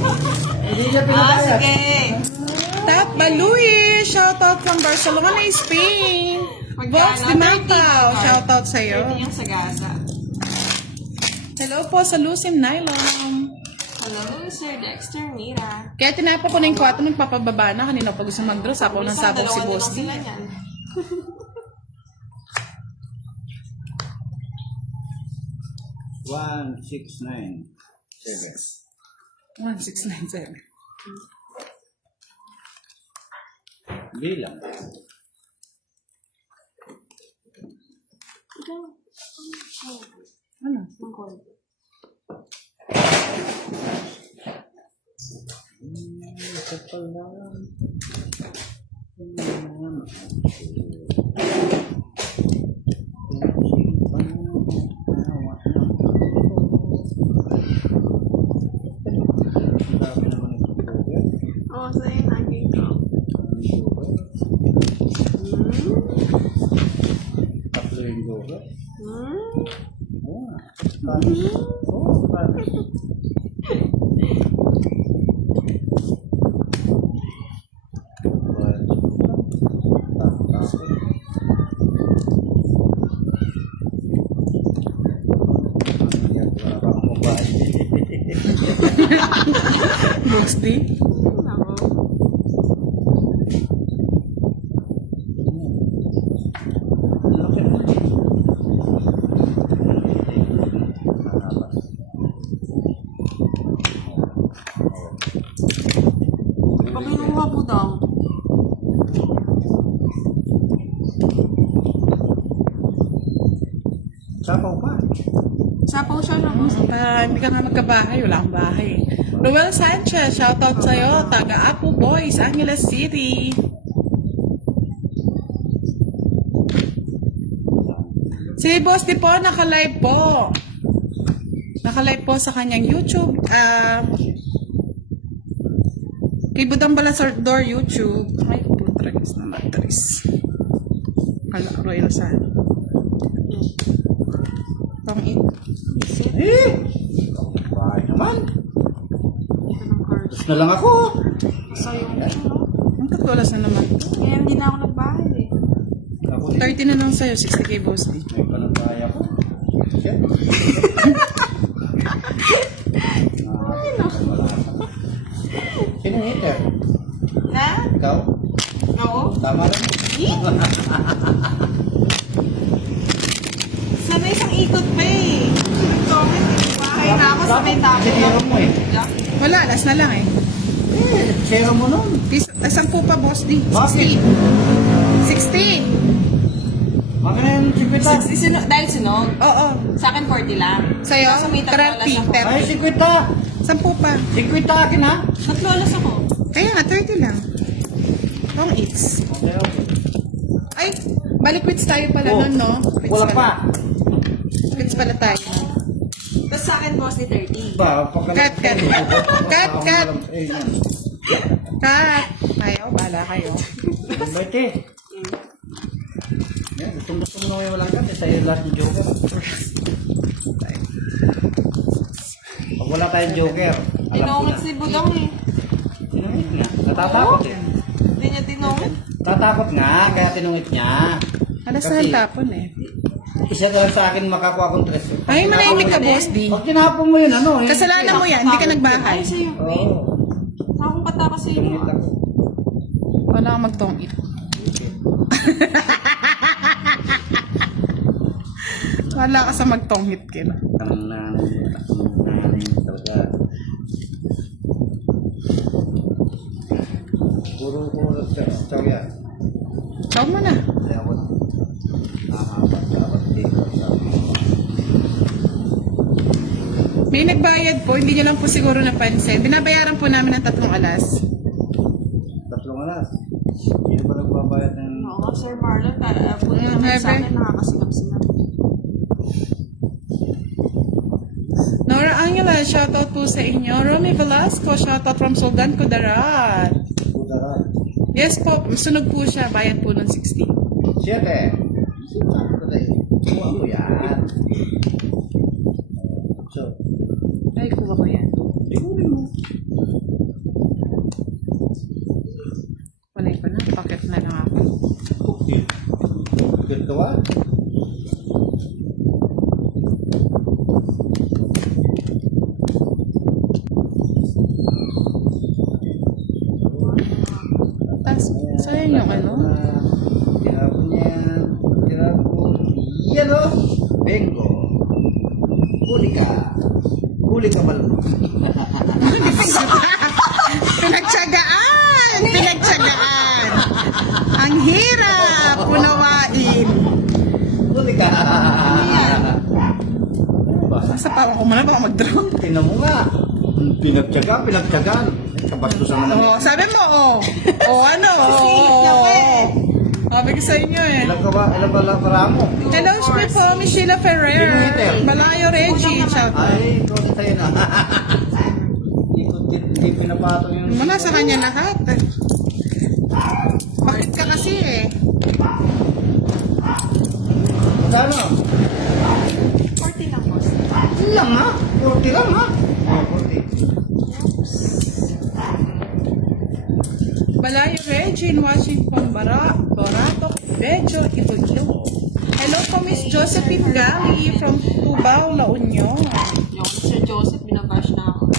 Hindi niya pinakaya. Sige. Tat Baluy, shoutout from Barcelona, Spain. Vox Magkano? de Macau, 30 shoutout sa'yo. 30 yung sagasa. Hello po sa Lucim Nylon. Hello, Sir Dexter Mira. Kaya tinapa ko na yung kwarto, nagpapababa na. Kanina pag gusto mag-draw, sapaw ng sabong si Boss D. Sila niyan. 1, 6, 9, 7. 1697. Bilang. Ano? Ito pala. Oo, sa'yo naging ko. Tatlo yung doga. Boss D? Pakinuha po daw. Sapaw pa. Sapaw siya lang. Para hindi ka nga magkabahay, wala kang bahay. Ruel Sanchez, shoutout sa'yo, taga Apo Boys, Angeles City. Si Boss D po, naka-live po. Naka-live po sa kanyang YouTube. Kay Budang Balasardor YouTube. Ay, putragis na matris. Hala, Royal San. Pang-in. Bahay naman. Ito ng card. Tapos na lang ako. Sa'yo. Ang katulas na naman. Kaya hindi na ako nagbahay eh. Ako 30 na lang sa'yo, 60k Boss D. may panagbahay ako. Shit. Sino yung hater? Na? Ikaw? Oo. Tama lang. Sana isang ikot pa eh. Nag-comment eh. Bahay na ako sa may tapo. Sinero mo eh. Wala, last na lang eh. Zero mo nun. Isang po pa, Boss D. Bakit? 16. Maka na yung 50. Dahil sinog. Oo. Sa akin 40 lang. Sa'yo, Sa may tatlo alas 30. ako. Ay, 50. 10 pa. 50 akin ha. Tatlo alas ako. Kaya nga, 30 lang. Long eats. Okay, okay. Ay, balik quits tayo pala Oh, nun, no? Quits wala pala. pa. Quits pala tayo. Tapos sa akin boss ni 30. Ba, pagkalat. Cut, cut. Cut, cut. Eh, yan. Cut. Ayaw, bala kayo. Bete. Yan, gusto mo na walang cut, sa'yo lahat ng joker. Pag wala tayong joker, alam ko Tinungit na. si Budang eh. Tinungit nga. Natatakot eh. Hindi niya tinungit. Tatakot nga, kaya tinungit niya. Alas Kasi- na tapon eh. Isa ka lang sa akin makakuha kong tres. Ay, manahimik ka, Boss D. Pag tinapon mo yun, ano? hindi- Kasalanan mo yan, hindi ka nagbahay. Ay, sa'yo. Oo. Akong pataka sa'yo. Tinungit ako. Wala kang magtongit. Wala ka sa magtonghit kila. Ang nanay talaga. Puro sorry. Tawag mo na. Kaya ako dapat dito. May nagbayad po, hindi nyo lang po siguro napansin. Binabayaran po namin ng 3 alas. 3 alas. Hindi ba nagbabayad ng... Oo nga, Sir Marlon. Punta naman sa Heaven. akin, nakakasinap-sinap. Nora Angela, shoutout po sa inyo. Romy Velasco, shoutout from Sulgan, Kudarat. Budaran. Yes po, sunog po siya. Bayad po ng 60. 7. Sabi ko na eh. Kuha mo yan. So, Ay, kuha ko yan. ikunin mo. Walay ko na. Pakit na lang ako. Ganito ah. Tapos, sayang yung ano. Tinapon niya yan. Tinapon. Yan o. Bengo. Huli ka. Huli ka malmo. Pinagtsagaan! Pinagtsagaan! Ang hirap! Punawain! Huli ka. Basta parang ko muna baka mag-draw. Tingnan mo nga. Pinagtsagaan. Kabastusan mo Oh, naman. sabi mo, oh. Oh, ano? Oh. Sabi ko sa inyo eh. Ilang ba lang maramo? Hello, Spray po, Miss Sheila Ferrer. Pinwitter. Malayo Reggie. Shout out. Ay, ikaw na sa'yo na. Hindi pinapatong yung... Muna sa kanya lahat. Bakit ka kasi eh? Magkano? 40 lang, boss. Lang ha? 40 lang ha? Oh, 40. Malayo Regine, Washington, Borato, Bejo, Iloilo. Hello po, Miss Josephine Gali from Tubao, La Union. Yung Sir Joseph, binabash na ako.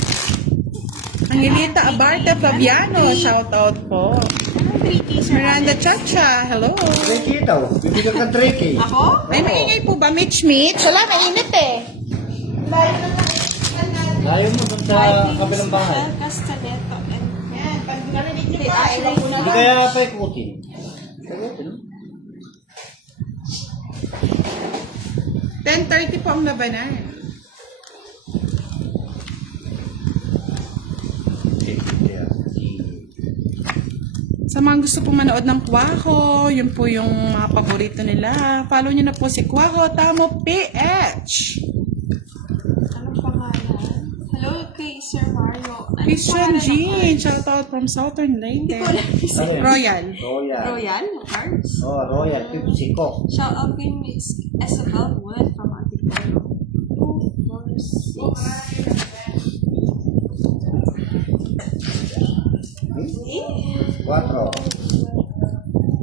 Angelita Abarte Fabiano, shout out po. Anong 3K, Sir Miranda Alex? Chacha, hello. 3K daw. Bibigyan ka 3K. Ako? Ay, maingay po ba, Mitch? Wala, mainit eh. Layo mo dun sa kabilang bahay. Castaneto and... Yan, pag narinig niyo Hindi, pa, actually, iwan ko na Hindi lang. kaya pa ikutin. Ikutin. 10:30 po ang labanan. Sa mga gusto pong manood ng Kwaho, yun po yung mga paborito nila. Follow nyo na po si Kwaho Tamo PH. Anong pangalan? Hello kay Sir Mario. Anong Christian pangalan ng Jean, cards? shout out from Southern Hindi ko Leyte. alam yung Ano yun? Royal. Royal. Royal cards. Oh, Royal. Pipsiko. Shout out kay Miss Isabel Wood from Antipolo. 2, 4, 6. 4.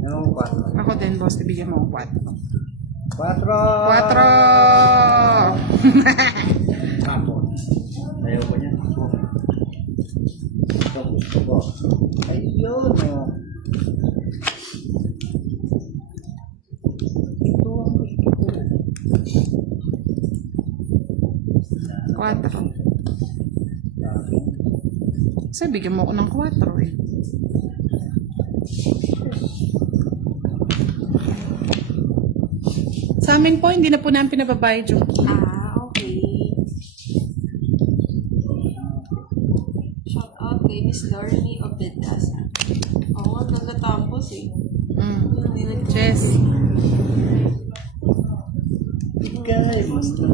Ano 4? Ako din, boss, bibigyan mo ako 4. 4. Tapon. Ayaw ko niya. Ito gusto ko. Ayun o. Ito ang gusto ko. 4. Kasi bigyan mo ako ng 4 eh. Sa amin po, hindi na po namin pinababayad yung key. Okay. Shout out kay Miss Lorny Obedas. Oo, ang ganda tampos eh. Hindi nag- Jess. Ikay mo na.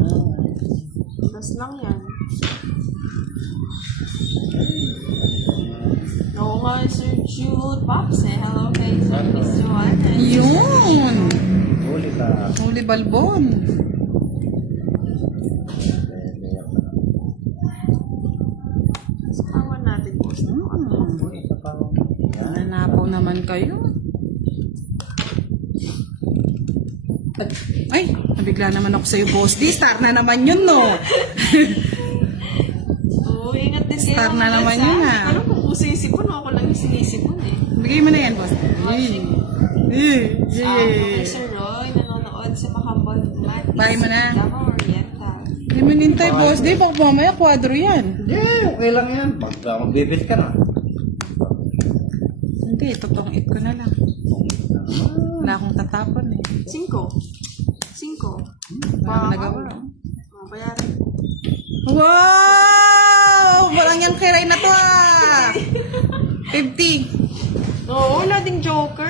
Mas lang yan. Oo nga, Sir Jude Pops eh. Hello kay Sir Miss Joanna. Yun! Huli balbon. Sapawan natin, boss. Nanapaw naman kayo. Ay, nabigla naman ako sa'yo, boss. Di, star na naman yun, no? Oo, ingat din kayo. Star na mga naman guys, yun, ha? ah. Parang kung puso yung sipon, ako lang yung sinisipon eh. Bigay mo na yan, boss. Okay, Sir Roy, nanonood sa Macambal Matis. Bye mo na. Davao Oriental. Hindi mo nintay, boss. Di, baka mamaya kwadro yan. Hindi, okay lang yan. Magbibit ka na. Hindi, totoong it ko na lang. Wala akong tatapon eh. 5. Wala akong nagawa. Bayaran. Wow! Walang yung kiray na to ah! 50. Oo, wala ding joker.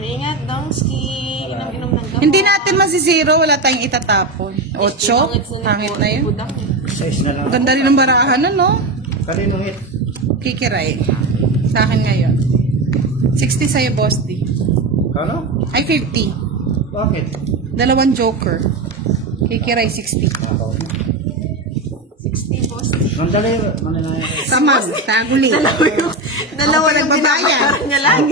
Ingat, Dongski. Inom-inom ng gamot. Hindi natin masisiro, wala tayong itatapon. 8? Pangit na yun. Budang eh. 6 na lang. Ganda rin ng barahan, ano? Kaninong hit? Kikiray. Sa akin ngayon. 60 sa'yo, boss D. Kano? Ay, 50. Bakit? Dalawang joker. Kikiray, 60. 60, boss. Mandali, mananay. Samag, taguli. Dalawa Ako yung nagbabayad. binabayaran niya lang.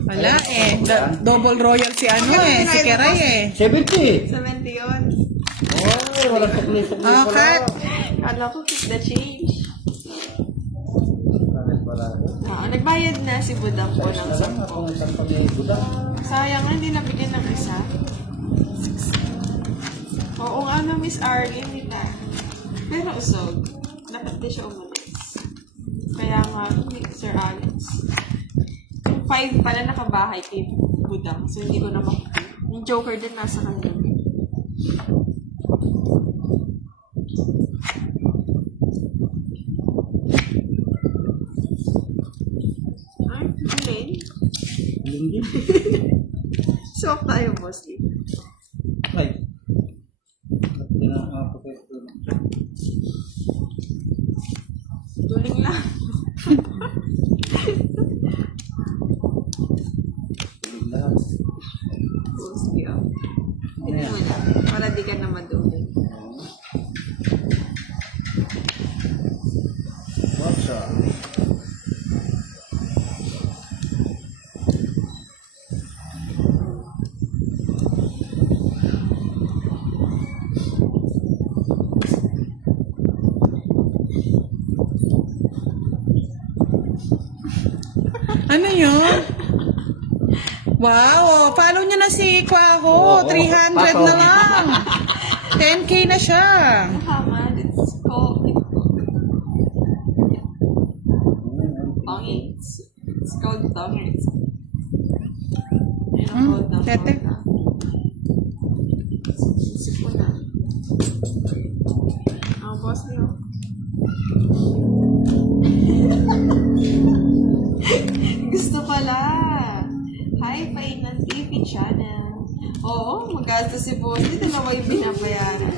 Wala eh. Double royal si ano eh. Si Kiray eh. 70. 70 yun. Ay, walang sukli-sukli Oh, pala. cut. Kala ko, keep the change. Bakit wala? Nagbayad na si Budang po ng Alam 10. ako ng isang pag-iibuda. Sayang nga, hindi nabigyan ng isa. Oo nga na, Miss Arlene, hindi tayo. Pero usog. Dapat di siya umalis. Kaya nga, Sir Alex. Yung 5 pala nakabahay kay Budang. So, hindi ko na makuha. Yung Joker din nasa kanya. Ay, alin? Hindi. Swak tayo, boss. Ay. Pinaka-kapit ko. Duling lang. Lahat. Boss, yeah. Hindi mo na. Para di ka na maduling. What's up? Ano yun? Wow, follow niyo na si Kwaho. 300 na lang. 10K na siya. Tama, it's called Tongits. It's called Tongits. Tete. Sipo na. Ang boss niyo. Gusto pala. Hi, Painan TV channel. Oo, magkasta si boss. Hindi dalawa yung binabayaran.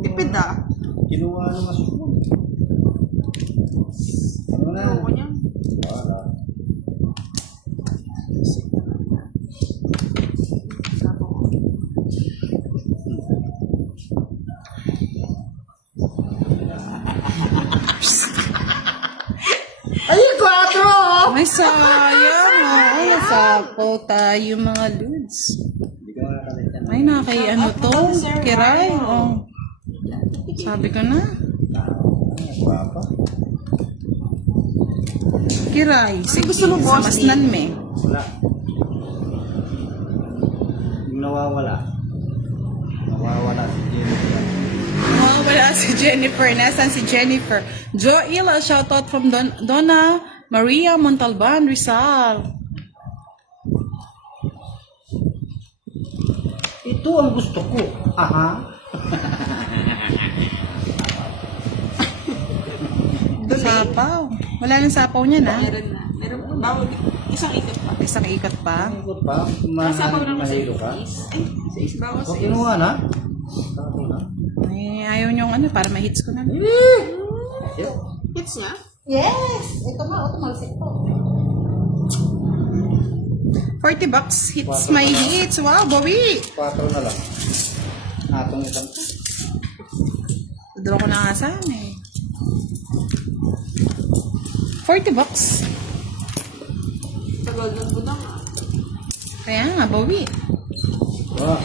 Tipid ah. Kinuha ng asuko. Ano na? Ano ko niya? Wala. Ay, 4! Ay, sayang. Ay, nasapaw tayo mga dudes. Hindi ka makakalit yan. Ay, nakay ano to? Kiray. Oh. Sabi ko na. Papa. Kiray. Sige, gusto mo, sa boss? masnan me. Wala. Yung nawawala. Nawawala si Jennifer. Oh, wala si Jennifer. Nasaan si Jennifer? Joel, a shoutout from Donna Maria Montalban, Rizal. Ito ang gusto ko. Aha. Sapaw. Wala nang sapaw niya na. Meron na. Meron pa. Bawal. Isang ikot pa. Isang ikot pa. Ikot pa. Masapaw lang sa Mahilo ka. is. Ay, sa is. Bawal O, sa is. kinuha na. Sabi na. Ay, ayaw niyong ano, para ma-hits ko na. Yeah. Hits niya? Yes! Ito nga, automatic po. $40 hits my hits. Wow, Bobby. 4 na lang. Atong isang. Draw ko na nga saan eh. $40. Tagal ng budang ah. Kaya nga, Bobby. Oh,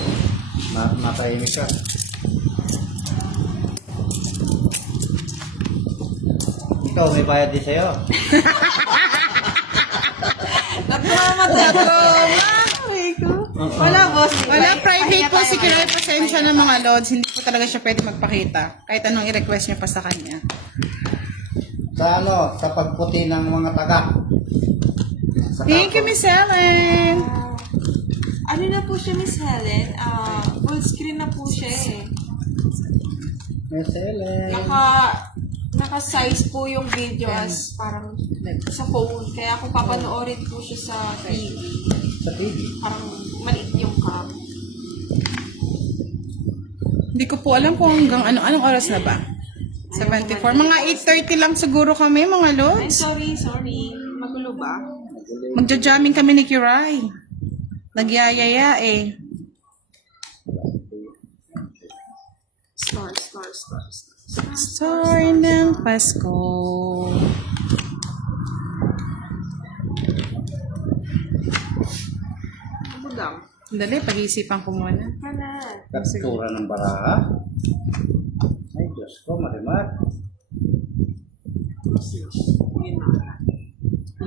matahimik ka. Ikaw, may bayad din sa'yo. Nagmamatay ko. Wala, boss. Wala, private po si Kiray. Pasensya ng mga lods. Hindi po talaga siya pwede magpakita. Kahit anong i-request niyo pa sa kanya. Sa ano, sa pagputi ng mga taga. Sa Thank you, kapwa. Miss Ellen. Ano na po siya, Miss Helen? Full screen na po siya eh. Miss Helen. Naka-size po yung video as parang sa phone. Kaya kung papanoorin po siya sa TV, Sa TV. parang maliit yung cam. Hindi ko po alam kung hanggang anong oras na ba. 74. Mga 8:30 lang siguro kami, mga Ay, lods. sorry. Magulo ba? Magja-jamming kami ni Kiray. Nagyayaya eh. Star. Story ng Pasko. Budang. Dali, pag-iisipan ko muna. Wala. Kaptura ng baraha. Ay, Diyos ko, malimat. Yun na.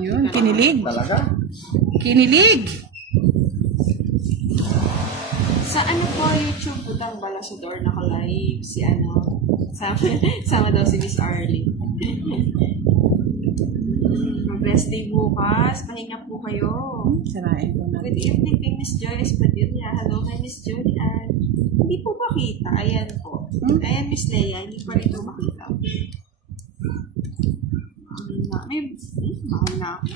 Yun, kinilig. Talaga? Kinilig. Sa ano po, YouTube, Budang Balasador, naka-live si ano, sama daw si Miss Arlene. Mag-rest day bukas, pahinga po kayo. Sarain ko na. Good evening kay Miss Joyce Padilla. Hello kay Miss Julian. Hindi po makita, ayan po. Ayan Miss Leia, hindi pa rin po makita. Mahal na ako.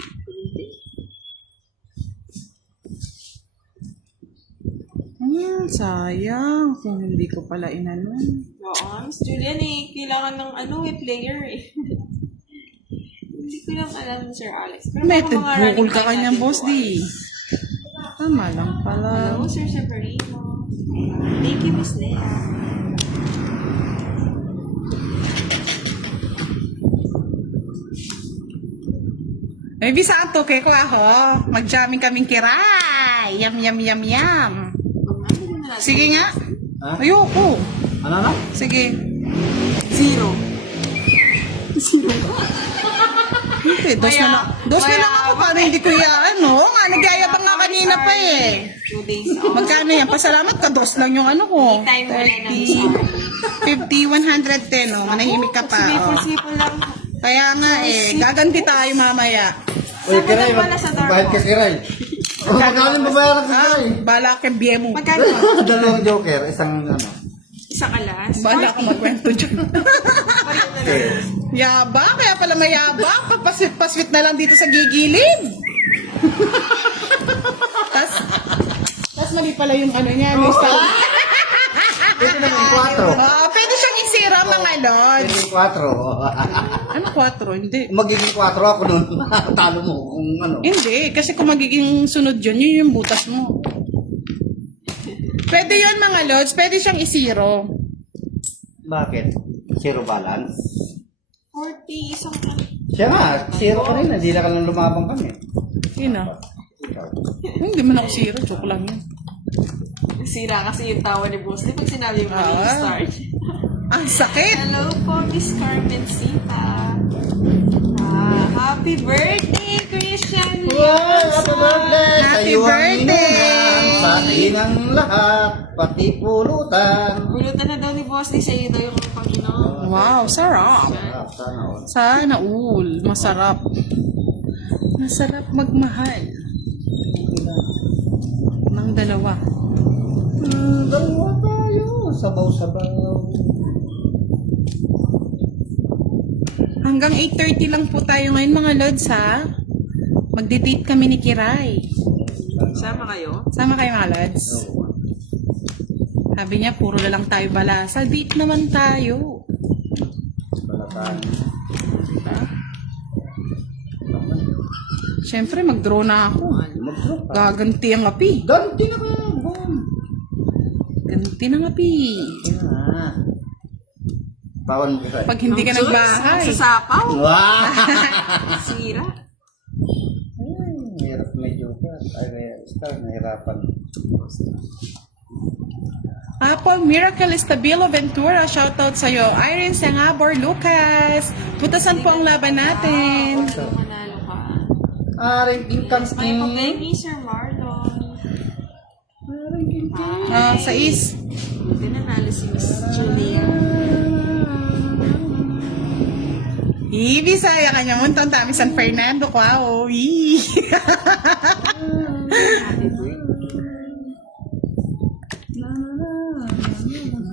Sayang. Kung hindi ko pala inanon. Oo, Miss Julian eh, kailangan ng player eh. Hindi ko lang alam, Sir Alex. Pero Method mga bukol running ka time kanyang natin boss po, di. Tama lang pala. Hello, Sir Severino. Thank you, Miss Lea. May bisa ang tuke ko ako. Mag-jamming kaming Kiray. Yum. Sige nga. Ha? Ayoko. Ano na? Sige. Zero. Hindi, dos na lang. Dos na lang ako. Paano hindi ko yan? Oo nga, nagyayabang nga kanina pa eh. 2 days off. Magkano yan? Pasalamat ka, dos lang yung ano ko. Time mo na ng Miss 30, 50, 110 oh. Manahimik ka pa. Oh. Sipol lang. Kaya nga eh, gaganti tayo mamaya. Uy, Sa Kiray, Budang Balasador bayad po. ka, Kiray. Magkano yung babayaran ko, Kiray? Bala ka biye mo. Magkano? Dalawang joker, isang ano. Isang alas? Bala ka magkwento dyan. Yabang, kaya pala mayabang. Paswit na lang dito sa gigilid. Tas mali pala yung ano niya. Yung style. Ito naman, 4. Pwede siyang isira mga lods. Ito yung 4. Ano 4? Hindi. Magiging 4 ako nun. Talo mo kung ano. Hindi, kasi kung magiging sunod yun, yun yung butas mo. Pwede yun mga lods, pwede siyang isiro. Bakit? Zero balance? 40, isang Siya nga, zero ka rin. Hindi na ka lang lumabang kami. Yun ah. Ikaw. Hindi man ako zero, joke lang yun. sira kasi yung tawa ni Boss. Di pag sinabi mo na start. Ang sakit! Hello po, Miss Carmen Sita. Happy birthday, Christian Wow, happy birthday! Happy Sa'yo ang birthday! inuman, sa atin lahat, pati pulutan. Bulutan na daw ni Boss. Di sa'yo daw yung Panginoon. Wow, sarap! Sarap, sana all. Sana all, masarap. Masarap magmahal. Ng dalawa. Dalawa tayo, sabaw-sabaw. Hanggang 8:30 lang po tayo ngayon mga lods ha. Magde-date kami ni Kiray. Sama kayo? Sama kayo mga lods. Sabi niya, puro na lang tayo balasa. Date naman tayo. Balatan. Siya Siyempre, mag-draw na ako. Mag-draw ka. Gaganti ang api. Ganti na ka, boom. Ganti ng api. Ah. Pawan ko sa'yo. Pag hindi ka nagbahay. Sa sapaw. Wow! Sira. Hirap medyo ka. Ay, kaya star, nahirapan. Apple Miracle Estabilo Ventura, shoutout sa'yo. Irene Sangabor Lucas. Butasan po ang laban natin. Kung manalo ka. Ranking comes May in. pag-baby, Sir Marlon. Sa is. Buti nanalo si Miss Julia. Bisaya ka niya mo. Tami San Fernando ko. Happy birthday.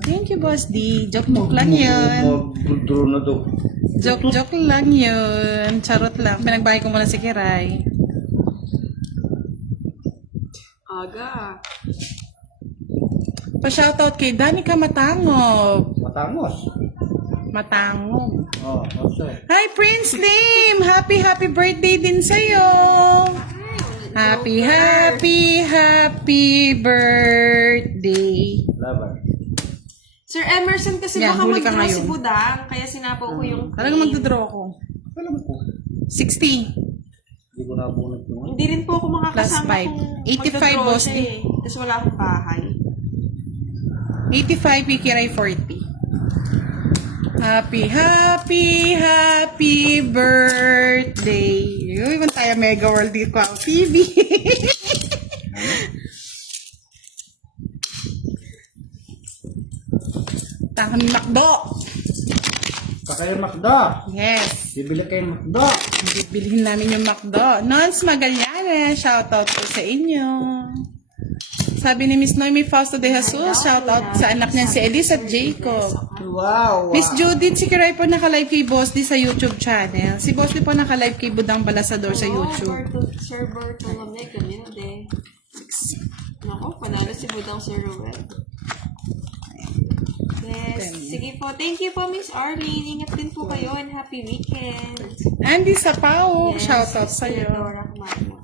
Thank you, Boss D. Joke lang yun. Mag-draw na to. Joke lang yun. Charot lang. Pinagbahay ko muna si Kiray. Aga. Pa-shoutout kay Danica Matangob. Matangos. Matangog. Oh, also. Hi, Prince Lim! Happy birthday din sa'yo! Happy birthday! Laban. Sir Emerson kasi Yan, baka huli ka mag-draw ngayon. si Budang, kaya sinapaw ko yung Talagang magdodraw ako. Alam ko. 60. Hindi ko nabunod yung Hindi rin po ako makakasama Plus five. kung 85, magdodraw boss siya D. eh. Tapos wala akong bahay. 85, Kiray 40. Happy birthday! Uy, kung tayo Mega World dito ako TV. Tahan Macdo. Pa kayo Macdo. Yes. Bibili kayo Macdo. Bibilihin namin yung Macdo. Nons Magallanes, shoutout po sa inyo. Sabi ni Miss Noemi Fausto de Jesus, shoutout sa anak niya si Elise at Jacob. Wow. Miss Judith, si Kiray po nakalive kay Boss D sa YouTube channel. Si Boss D po nakalive kay Budang Balasador sa YouTube. Sir Bartolome, kanina de. Nako, panalo si Budang Sir Ruel. Yes. Sige po. Thank you po, Miss Arlene. Ingat din po kayo and happy weekend. Andy Sapao, Yes, shoutout Miss sa'yo. Theodora Kumain po.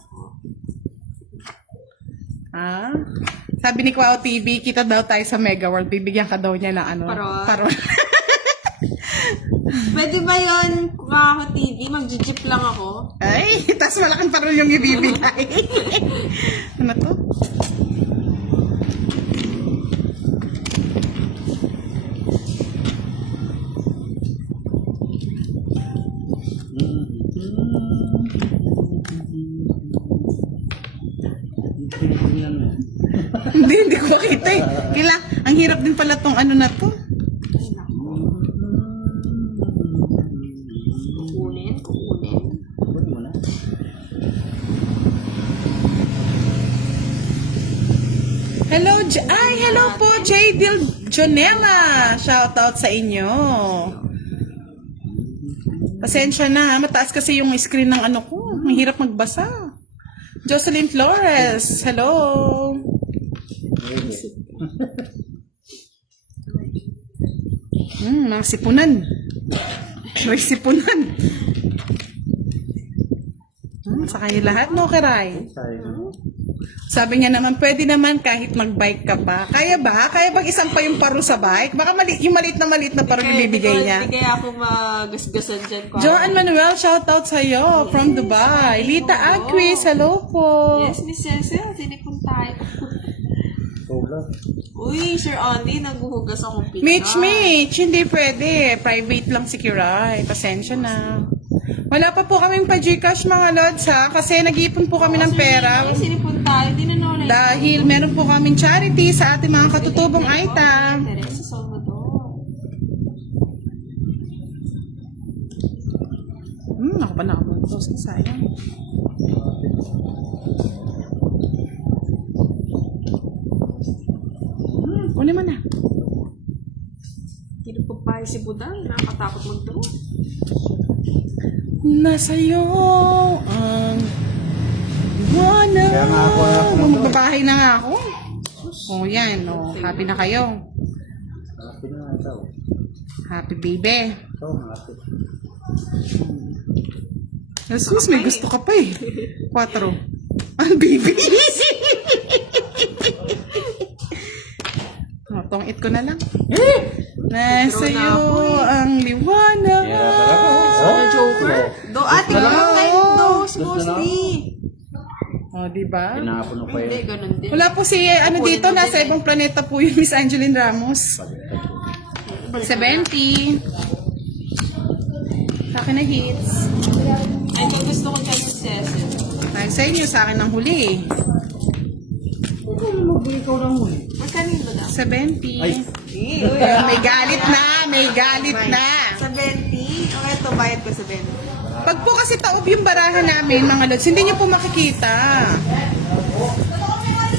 Ah? Sabi ni Kwao TV, kita daw tayo sa Mega World. Bibigyan ka daw niya ng ano? Parol. Parol. Pwede ba yun, Kwako TV? Mag-jeep lang ako. Ay, tas malaking parol yung ibibigay. Ano to? Hindi ko makita eh. Ang hirap din pala tong ano na to. Ay, nako. Kukunin. Huwag mo na. Hello po, J.Dil Jonella. Shoutout sa inyo. Pasensya na ha, mataas kasi yung screen ng ano ko. Mahirap magbasa. Jocelyn Flores, hello. Mga sipunan. May sipunan. Sa kayo lahat, no, Kiray? Sayang. Sabi niya naman, pwede naman kahit mag-bike ka pa. Kaya ba? Kaya bang isang pa yung paro sa bike? Baka yung maliit na paro yung bibigay niya. Hindi kaya ako magasgasan dyan. Kwako. Joanne Manuel, shoutout sa'yo from Dubai. Lita Aquis, hello po. Yes, Miss Cecil. Tinipon tayo. Sobra. Uy, Sir Andy, naghuhugas akong pizza. Mitch, hindi pwede. Private lang si Kiray. Pasensya na. Wala pa po kaming pa-Gcash mga lods ha. Kasi nag-iipon po kami ng pera. Sinipon tayo. Di na nawala. Dahil meron po kaming charity sa ating mga katutubong item. Teresa Salvador. Ako pa nakapag-post na sayang. Kunin mo na. Tinupagpahay si Budang. Nakakatakot mag-draw. Nasa'yo ang wala. Kaya nga ako Magbabahay na nga ako. Oh, yan. Oh, happy na kayo. Happy na ito. Happy baby. Ito, happy. Jesus, may gusto ka pa eh. 4. Ang baby. Tong-it ko na lang. Nasa iyo ang liwanag. Joker. Do, ate, kayo dos, mostly. O, diba? Tinapon ko Hindi, yun. ganun din. Wala po si, ano dito, nasa ibang planeta po yung Miss Angeline Ramos. 70. Sa akin na hits. Ay, ito gusto ko dyan yung Cecil. Ay, sa inyo, sa akin ang huli. Magkanino na? 70. Ay. Ayun, may galit na, may galit na. 70? Okay, ito, bayad ko 70. Pag po kasi taob yung barahan namin, mga lods, hindi nyo po makikita.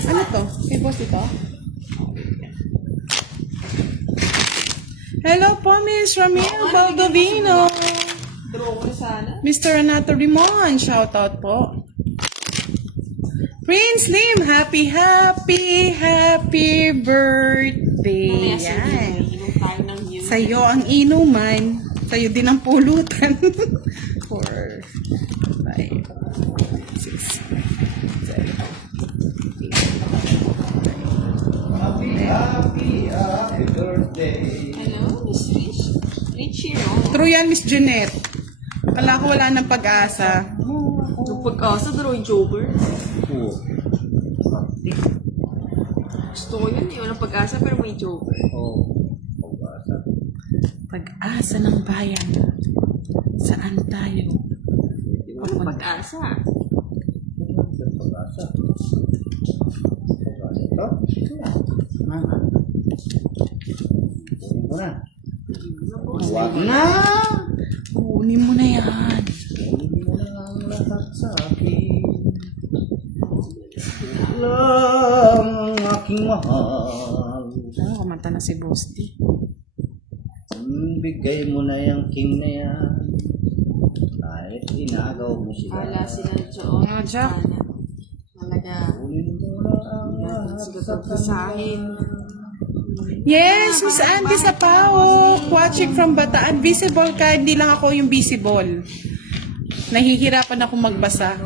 Ano to? May boss ito? Hello po, Miss Ramil Baldovino. Draw ko na sana. Mr. Renato Rimon, shoutout po. Prince Lim, happy birthday. Mamaya Yan. inom tayo ng yun. Sa'yo ang inuman, sa'yo din ang pulutan. 4, 5, 6, 7, Happy birthday. Hello, Miss Rich? Richie, no? True yan, Miss Jeanette. Akala ko wala ng pag-asa. Yung pag-asa, draw yung Joker. Oo. Gusto ko yun, eh. Walang pag-asa, pero may Joker. Oo. Pag-asa. Pag-asa ng bayan. Saan tayo? Walang pag-asa. Pag-asa. Pag-asa ito? Mama. Kunin mo na. Huwag na! Kunin mo na yan. Kunin mo na ang lahat sa akin. Lang ang aking mahal. Oh, kumanta na si Boss D. Bigay mo na yung king na yan. Kahit inagaw mo sila. Wala sila dyan. Ah, Jack. Talaga. Kunin mo na ang lahat sa Pagpasahin. Yes, Miss Andy Sapao, watching from Bataan. Visible ka, hindi lang ako yung visible. Nahihirapan ako magbasa.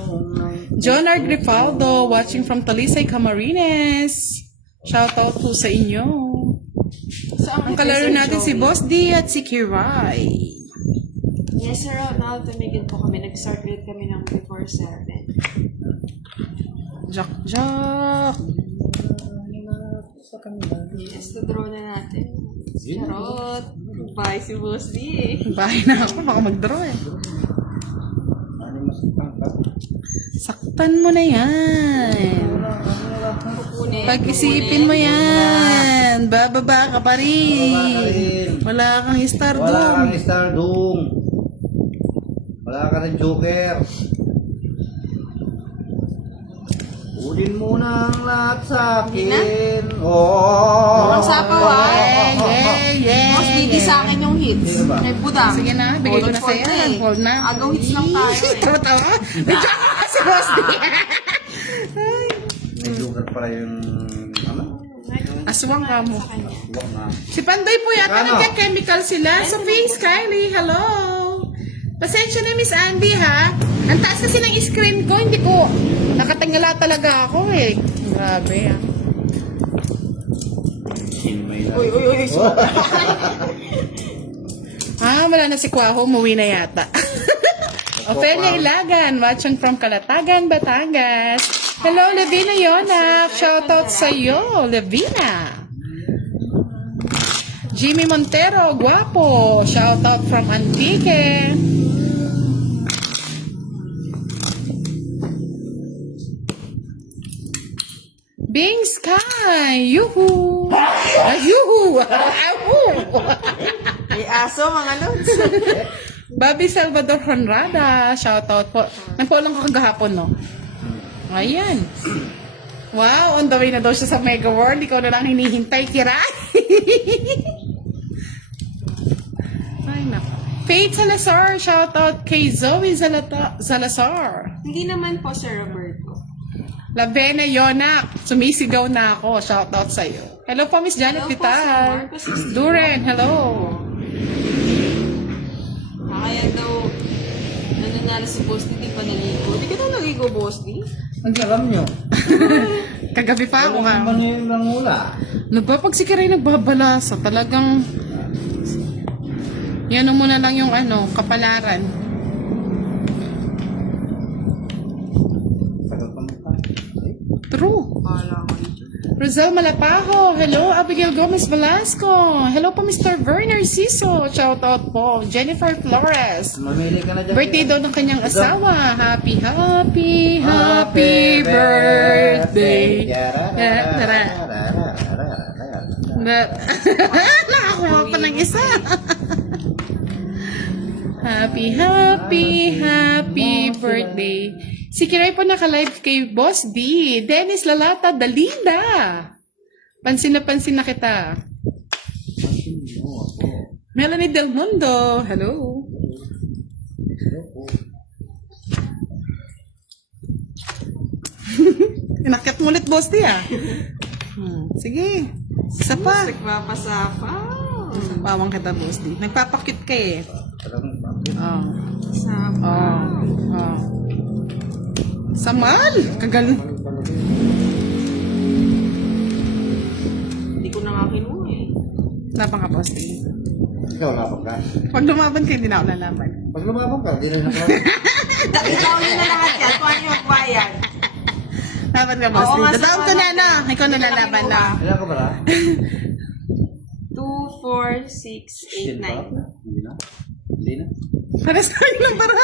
John R. Grifaldo, watching from Talisay, Camarines. Shoutout po sa inyo. Ang kalaro natin si Boss D at si Kiray. Yes, Sir Ronald. Tumigil po kami. Nag-start ulit kami ng before 7. Jack, Jack. Yes, to-draw na natin. Charot. Bye si Boss D. Bahay na ako, baka mag-draw eh. Ano mas tangkap? Saktan mo na yan. Kukunin. Pag-isipin mo yan. Bababa ka pa rin. Wala kang Wala stardom. kang stardom. Wala ka rin joker. Kunin mo na ang lahat sa akin. Oo. Ang sapaw, ah. Boss D, di sa akin yung hits. Sige ba? May budang. Sige na, bigay ko na Hold sa'yo. na eh. Hold na. Agaw hits lang tayo eh. Tawa-tawa. May joke ka si Boss D. Ay. May joker pala yung ano? Aswang ka mo. Sa kanya. Wag na. Si Pandoy po yata Ano? nagka-chemical sila. Sa face, Kylie. Hello. Pasensya na, Miss Andy, ha? Ang taas kasi ng screen ko. Hindi ko. Nakatangala talaga ako, eh. Grabe, ah. Sino may Uy, uy, uy. Ah, wala na si Kwaho. Umuwi na yata. Ophelia Ilagan, watching from Calatagan, Batangas. Hello, Levina Yonak. Shoutout sa iyo, Levina. Jimmy Montero, guwapo. Shoutout from Antique. Bing Sky, yuhu. Yuhu. Ahu. May aso, mga lods. Bobby Salvador Honrada, shoutout po. Nagpulong ko kagahapon, no? Ayan. Wow, on the way na daw siya sa Mega World. Ikaw na lang hinihintay, Kiray. Ay, nako. Faith Salazar, shoutout kay Zoe Salazar. Hindi naman po, Sir Roberto. Lavena Yonak, sumisigaw na ako. Shoutout sa'yo. Hello po, Miss Janet Hello po, Sir Vital. Marcos Esteban. Duren, hello. Kaya daw, ano na na si Boss D, di pa naligo. Di ka na naligo, Boss D? Ang alam nyo. Kagabi pa ako nga. Ano yung langula? Ano ba, pag si Kiray nagbabalasa, talagang... Yan mo na lang yung kapalaran. Tagal pa mo pa. True. Wala ko dito. Rosel Malapajo. Hello, Abigail Gomez Velasco. Hello po, Mr. Werner Siso. Shout out po. Jennifer Flores. Mamili ka na dyan. Birthday daw ng kanyang asawa. Happy birthday. Nakakuha pa ng isa. Happy birthday. Si Kiray po naka-live kay Boss D. Dennis Lalata Dalinda. Pansin na kita. Melanie Del Mundo. Hello. Inakyat mo ulit, Boss D, ah. Sige. Isa pa. Nagpapasapaw. Bawang kita, Boss D. Nagpapakit ka eh. Oh. Sapaw. Oh. Samal! Kagal. Hindi ko na nga kinuha eh. Laban ka, Boss D. Ikaw laban ka. Pag lumaban ka, hindi na ako lalaban. Pag lumaban ka, di na nakaw. Ikaw yun na lahat yan. Kung ano yung magbayad. Laban ka, Boss D. Oo nga, Tataon ko na na. Ikaw na lalaban na. Ilan ka pala? 2, 4, 6, 8, 9. Hindi na. Hindi na. Pares tayo lang para.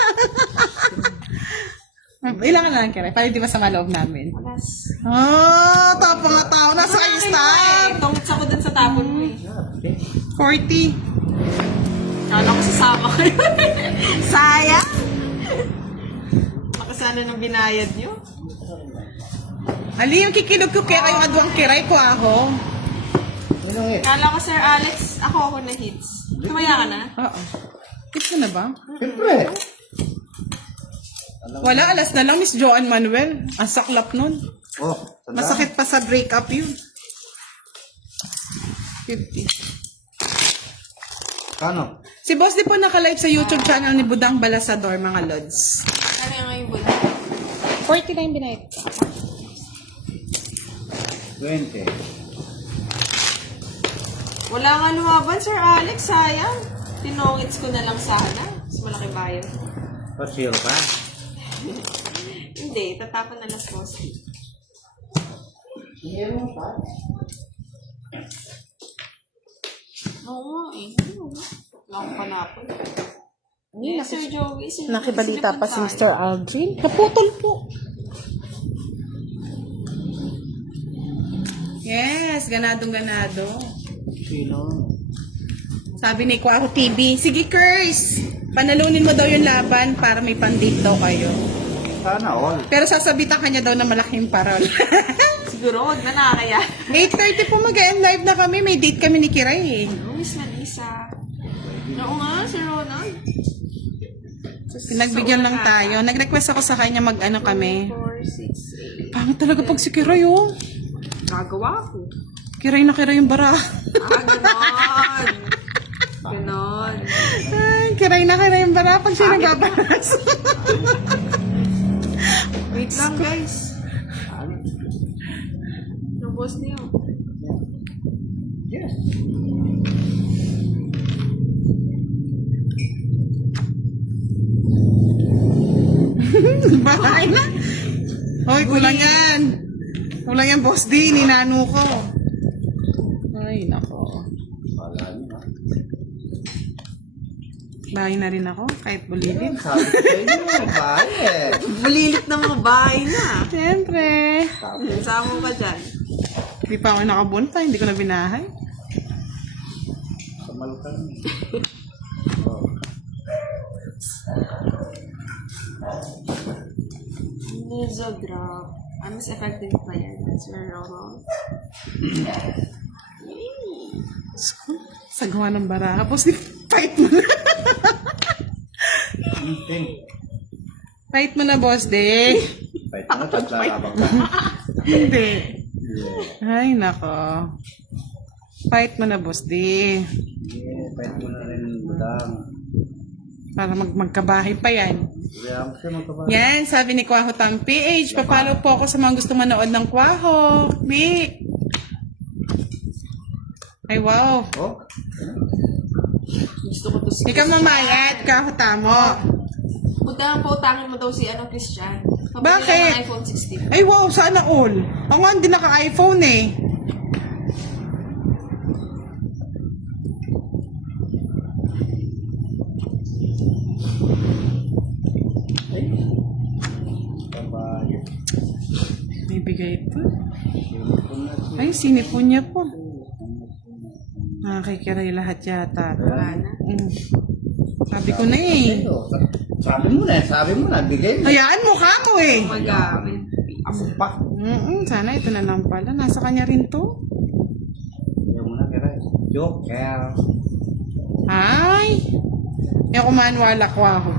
Ilan ka na lang, Kiray? Para di masama loob namin. Alas. Oh, tapang nga tao. Nasa kayo star. Tungit ako dun sa tapon mo eh. Okay. 40. Kala ko sasama kayo. Sayang. Makasana ng binayad nyo. Ali, yung kikilog ko kaya yung adwang Kiray ko ako. Ano eh? Kala ko, Sir Alex, ako na hits. Tumaya ka na? Oo. Hits mo na ba? Siyempre. Wala, alas na lang, Miss Joanne Manuel. Ang saklap nun. Oh, tanda. Masakit pa sa breakup yun. 50. Kano? Si Boss di po naka-live sa YouTube channel ni Budang Balasador, mga lods. Ano yung ngayon bud? 49 binayad. 20. Wala nga lumaban, Sir Alex. Sayang. Tinongits ko na lang sana. Mas malaki bayan. Pasyal pa. Hindi, tatapon na lang boss. Hindi mo pa. Oo nga eh. Ano nga? Wala akong panapon. Yes, Sir Joey. Nakibalita pa si Mr. Aldrin. Naputol po. Yes, ganadong-ganado. Sino? Sabi ni Kwaro TV, sige Kers, panalunin mo daw yung laban para may pandate daw kayo. Sana all. Pero sasabitan kanya daw na malaking parol. Siguro, huwag na nakakaya. 8:30 po mag-end live na kami. May date kami ni Kiray eh. Luis na Lisa. Oo nga, Sir Ronald. Pinagbigyan lang tayo. Nag-request ako sa kanya mag-ano kami. 4, 6, 8. Pangit talaga pag si Kiray oh. Gagawa ko. Kiray na Kiray yung bara. Ganon. Ganon. Ay, Kiray na Kiray yung bara pag siya nagbabalas. Wait lang, guys. Yung boss niyo. Yes. Bahay na. Hoy, kulang yan. Kulang yan, Boss D. Ninano ko. Ay, nako. Wala niyo. Bahay na rin ako, kahit bulilit. Sabi ko sa inyo, bahay eh. Bulilit na mga bahay na. Siyempre. Samo ka dyan. Hindi pa ako nakabunta, hindi ko na binahay. Kamal ka lang. Nizograph. Mas effective pa yan. Sir Ronald. Sa gawa ng baraha. Boss D, fight mo na. Fight mo na, Boss D. Fight na, taglalabang ka. Hindi. Yeah. Ay, nako. Fight mo na, Boss D. Yeah, fight mo na rin, budang. Para magkabahay pa yan. Kaya mo siya magkabahay. Yan, sabi ni Kwaho Tam PH. Papalo po ako sa mga gusto manood ng Kwaho. Bi. Ay, wow. Oh, Gusto ko to si Ikaw mamayat, Kwaho Tamo. Pautangin mo daw si Christian. Pabili Bakit? lang ng iPhone 16. Ay, wow, sana all. Ako nga, hindi naka-iPhone eh. kabahay. May bigay pa. Ay, sinipon niya po. Nakikiray lahat yata. Sabi ko na eh. Sabi mo na, bigay mo. Hayaan mo ka mo eh. Magamit. Ampak. Sana ito na lang pala. Nasa kanya rin to. Ayaw mo na, kaya. Joker. Ay! Yung kumanwala ko ako.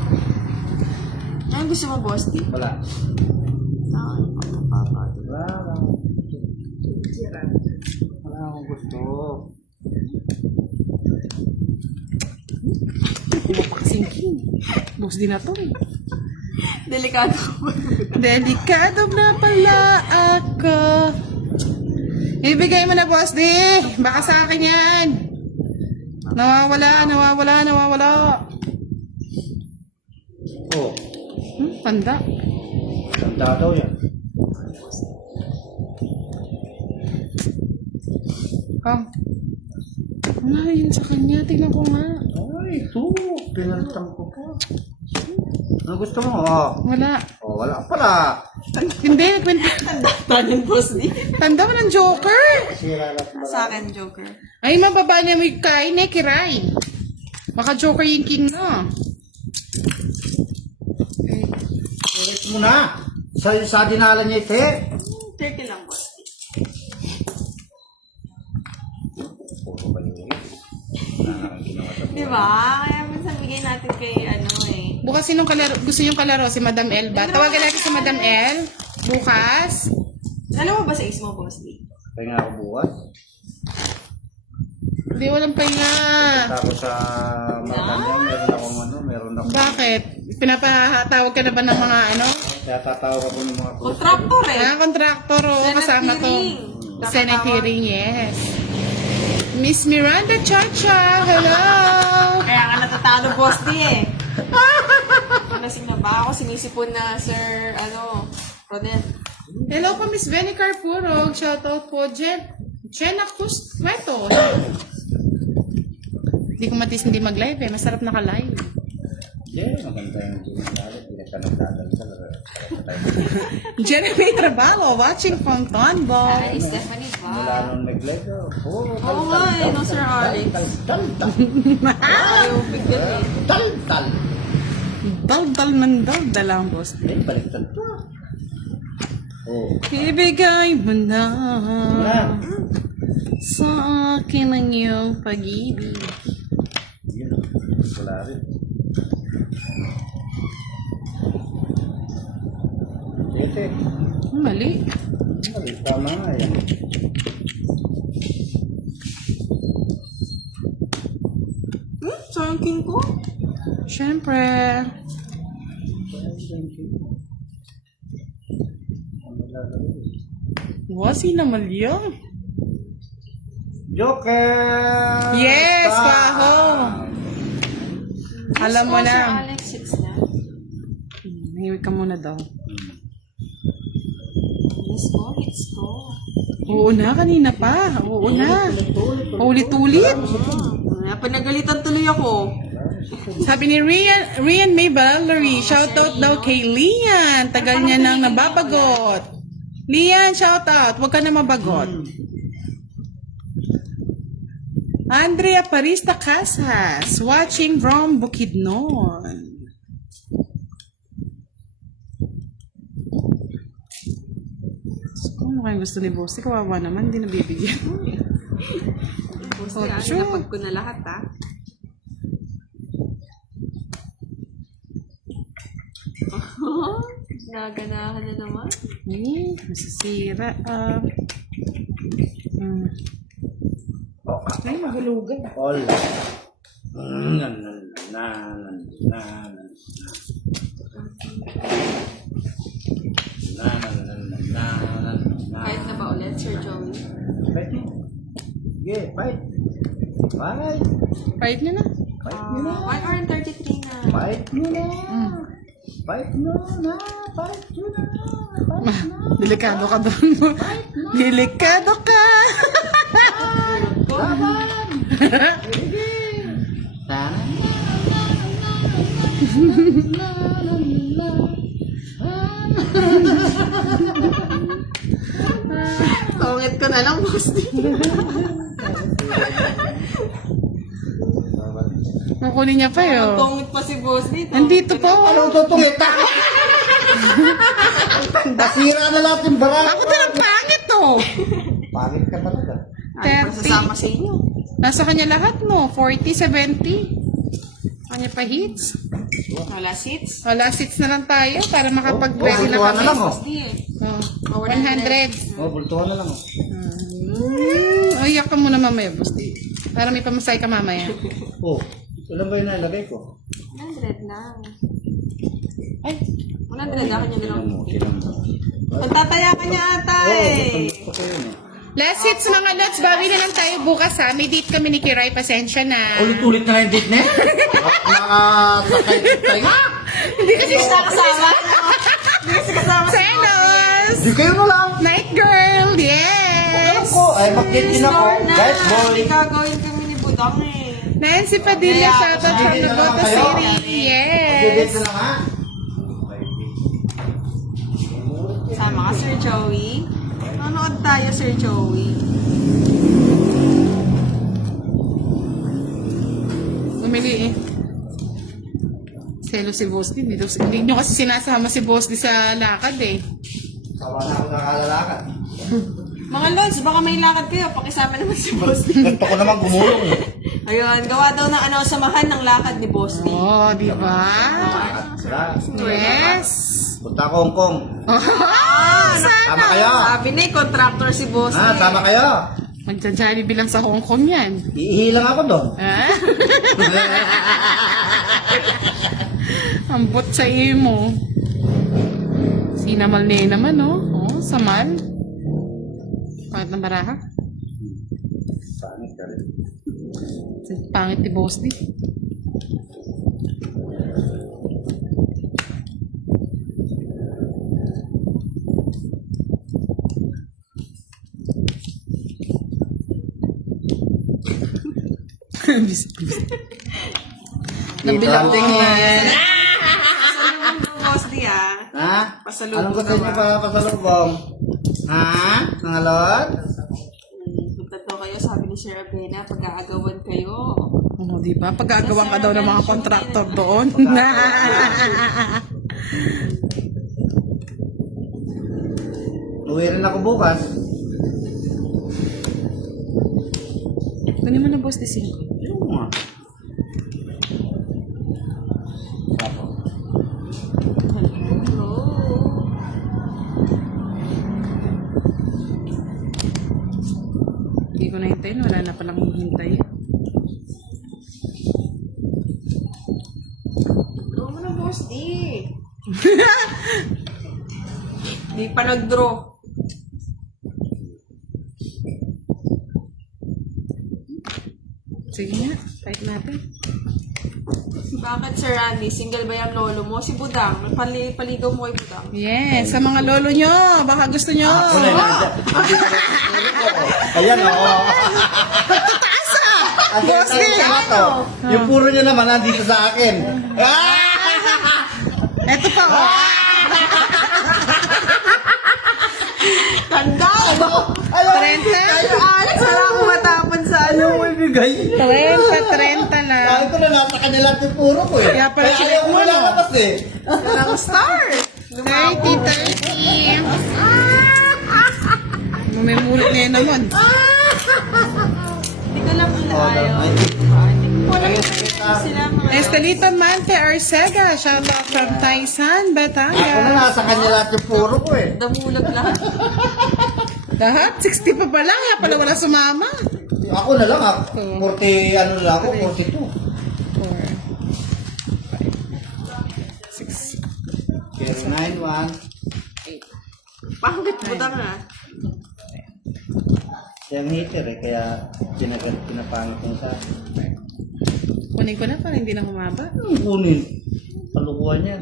Ano gusto mo, Boss D? Wala. Wala akong gusto. Mapakasingking. Boss din na to eh. Delikado ko. Delikado na pala ako. Ibigay mo na, boss di. Baka sa akin yan. Nawawala. Oh, Panda. tanda daw yan. Oh. Yun sa kanya. Tingnan ko nga. Ay, ito. Pinalitan ko pa. Ano gusto mo? Oh, Wala. wala pala. Hindi. Tanong, Boss D. Tanda mo ng Joker. Sira lang pala. Sa akin, Joker. Ay, mababa niya mo yung kain eh, kiray. Baka Joker yung king na. Ulit mo na. Sa dinala niya ite. 30 lang, Boss D. Puro ba yun? Di ba? Kaya minsan bigay natin kay Bukas sinong kalaro, gusto yung kalaro? Si Madam L ba? Tawagan natin si Madam L. Bukas. Alam mo ba sa mo, Boss D? Kaya nga ako bukas. Hindi, walang pahinga. Tapos sa Malacanang, meron akong Bakit? Pinapatawag ka na ba ng mga ano? Kaya tatawag ako ng mga Contractor eh. Kontraktor o Senate kasama to. hearing. Senate hearing, yes. Miss Miranda Chacha, hello! Kaya ka natatalo, Boss D eh. Lasing na ba ako? Sinisipon na, Sir, Ronel. Hello po, Miss Benny Carpurog. Shoutout po, Jenna Cueto. Hindi ko matis hindi mag-live eh. Masarap naka-live. Yeah, maganda yung ginagawa. Hindi ka nagdadal Jeremy Trabaho, watching from Tonbo. Hi, Stephanie Mula ba? nung nag-live, puro Oo nga eh, no, Sir Alex. Tal-tal. Ayaw, bigyan eh. Tal-tal. Dal-dal ng dal-dal ang boss. Eh, baliktad pa. Oh. Ibigay mo na Wala. sa akin ang iyong pag-ibig. Yun. Wala rin. Ito. Mali. Tama nga yan. Sir King ko? Siyempre. Wasi naman yun. Joker! Yes, Pa! Kwaho. Alam mo Sir na. Alex, 6 na. Nahimik ka muna daw. Let's go, let's go. Oo na, kanina pa. Oo na. Ulit-ulit. Pinagalitan tuloy ako. Sabi ni Rian May Valerie, shoutout daw kay Lian. Tagal niya nang nababagot. Lian, shoutout. Huwag ka na mabagot. Andrea Parista Casas, watching from Bukidnon. Ano kayong gusto ni Bossy? Kawawa naman, hindi nabibigyan. Kasi napag ko na lahat ha. Naganahan na naman. Masisira. Okay. Ay, mahulugan. All. Kahit na ba ulit, Sir Joey? Fight mo. Sige, fight. Fight. Fight nyo na. Fight mo na. 1 hour and 33 na. Fight mo na. Fight mo na. Fight mo na. Fight mo na. Delikado ka doon. Delikado ka. Laban. Sige. Sana. Tungit ko na lang, boss. Kukunin niya pa yun. Tungit pa si boss dito. Nandito pa. Anong tutungit? Nasira na lahat yung barang. Ako talagang pangit to. Pangit ka talaga. Ay, 30. sasama sa inyo. Nasa kanya lahat mo. 40, 70. Kanya pa hits. Wala seats. Wala seats na lang tayo para makapag-ready na bultuhan kami. na lang, oh. Boss di eh. Oh, 100. Oh, bultuhan na lang. Oh. Iyak ka muna mamaya, Busti. Para may pamasay ka mamaya. Oh, ilan ba yung nalagay ko? 100 lang. Ay, 100 ako niya Tinan lang. mo, tinan mo. Magtataya ka niya ata Oh, eh. gusto ko yun eh. last hits mga lods. Bawi na lang tayo bukas ha. May date kami ni Kiray. Pasensya na. Ulit-ulit na yung date na yun. Nakasakay tayo nga. Hindi kasi Hindi na kasama. Hindi kasi kasama si Selos! Di kayo na lang. Night girl! Alam Yes! ko, ay mag-date din ako. Lorna. Guys, boy. May gagawin kami ni Budang eh. Nancy Padilla, Yeah, shoutout from mag-date na Naboto lang kayo. City. Mag-date Yes! na lang ha. Sama ka, Sir Joey. Manonood tayo, Sir Joey. Umili eh. Selo si Boss D. Hindi nyo kasi sinasama si Boss D sa lakad eh. Sawa na ako nakalalakad. Mga Lods, baka may lakad kayo. Pakisama naman si Boss D. Ganto ko naman gumulong eh. Ayun, gawa daw ng samahan ng lakad ni Boss D. Oh, di ba? Yes! Punta ako Hong Kong. Sana! Tama kayo. Sabi ni, contractor si Boss D. Ha, tama kayo. Magja-jolly bilang sa Hong Kong yan. Iihilang ako doon. Ha? Ambot sa imo. Sinamal niya naman, no? Oh, samal. Pangit ng baraha. Pangit ka rin. Pangit ni Boss D. Nabilangting yan. Pasalubong ng Boss D ah. Ha? Pasalubong Anong gusto niyo naman. pa pasalubong? Ha? Nangalot? Punta daw kayo, sabi ni Sir Abena, pag-aagawan kayo. Ano, di ba? Pag-aagawan ka daw ng mga kontraktor doon. Uwi rin ako bukas. Kunin mo na, Boss D. 5. Oo nga. Ako. Hello. Hindi ko na hintayin. Wala na palang hihintay. Draw mo na, Boss D. Di pa nag-draw. Sige nga. Type natin. Bakit, Sir Randy? Single ba yung lolo mo? Si Budang. Paligaw mo kay Budang. Yes, sa mga lolo nyo. Baka gusto nyo. Ako na nandito na ako. Ayan o. Taas ah! Ang Boss D! to. Yung puro nyo naman nandito sa akin. Eto pa oh. Ganda! 30? Alex, wala akong matapon sa ano. Ayaw mo ibigay. 30 lang. Sabi ko na nasa kanila yung puro ko eh. Kaya pala Kaya chinek ayaw mo, mo no? lalabas eh. Walang star. 30. Lumimulot niya yun naman. Hindi ko lang ayaw. Walang sila mga... Estelita Mante Arcega. Shoutout from Taisan, Ako na Batangas. nasa kanila yung puro ko eh. Damulag lahat. Lahat? 60 pa pala. Kaya pala wala sumama. Ako na lang ah. 40 ano lang ako, 42. 4, 5, 6, 1. Pangit mo na. Siya ang hater eh, kaya pinapangit yung sa akin. Kunin ko na para hindi na humaba. Kunin. Palukuhan yan.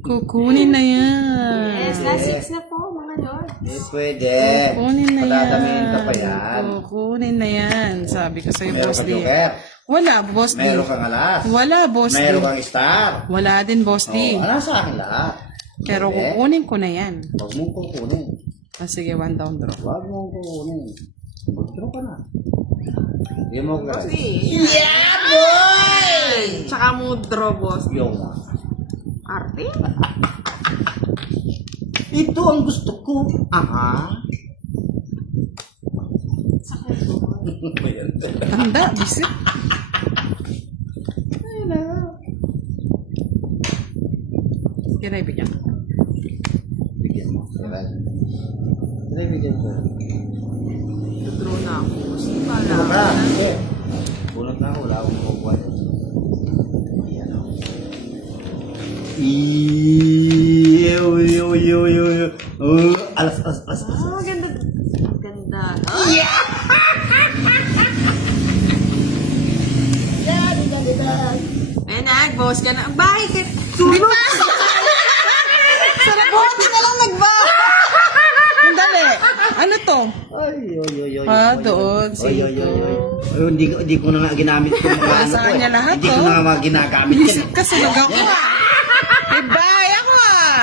Kukunin na yan. Yes, last 6 na po, mga lord. Eh, pwede. Kukunin na yan. Padadamihin ka pa yan. Kukunin na yan. Sabi ko sa'yo, Meron Boss kang D. joker. Wala, Boss D. Meron kang alas. Wala, Boss D. Meron kang star. Wala din, Boss D. Oh, ano sa akin lahat? Pero Pwede. kukunin ko na yan. Huwag mong kukunin. Ah, sige, 1 down draw. Huwag mong kukunin. Mag-draw ka na. Hindi mo ka. Yeah, boy! Tsaka mo draw, boss. Yung. Arte? Ito ang gusto ko. Aha. Tanda, bisit. Sige na, ibigyan. Bigyan mo. Try bigyan ko. Draw na ako. Boss, di ba Ano alam? ka? Hindi. Bunot na ako. Wala akong kukuha. Ayan o. Alas. Ah, ganda. Ganda. Ayan na, boss ka na. Ang bahay ka. Tulog. Sarap mo, na lang nagbahay. Dali. Ano to? Ah, doon, sito. Hindi ko na nga ginamit ko mga ano Saan ko eh. niya lahat, Hindi ko oh? na nga mga ginagamit yan. Bisit ka, sunog ako ah. May bahay ako ah.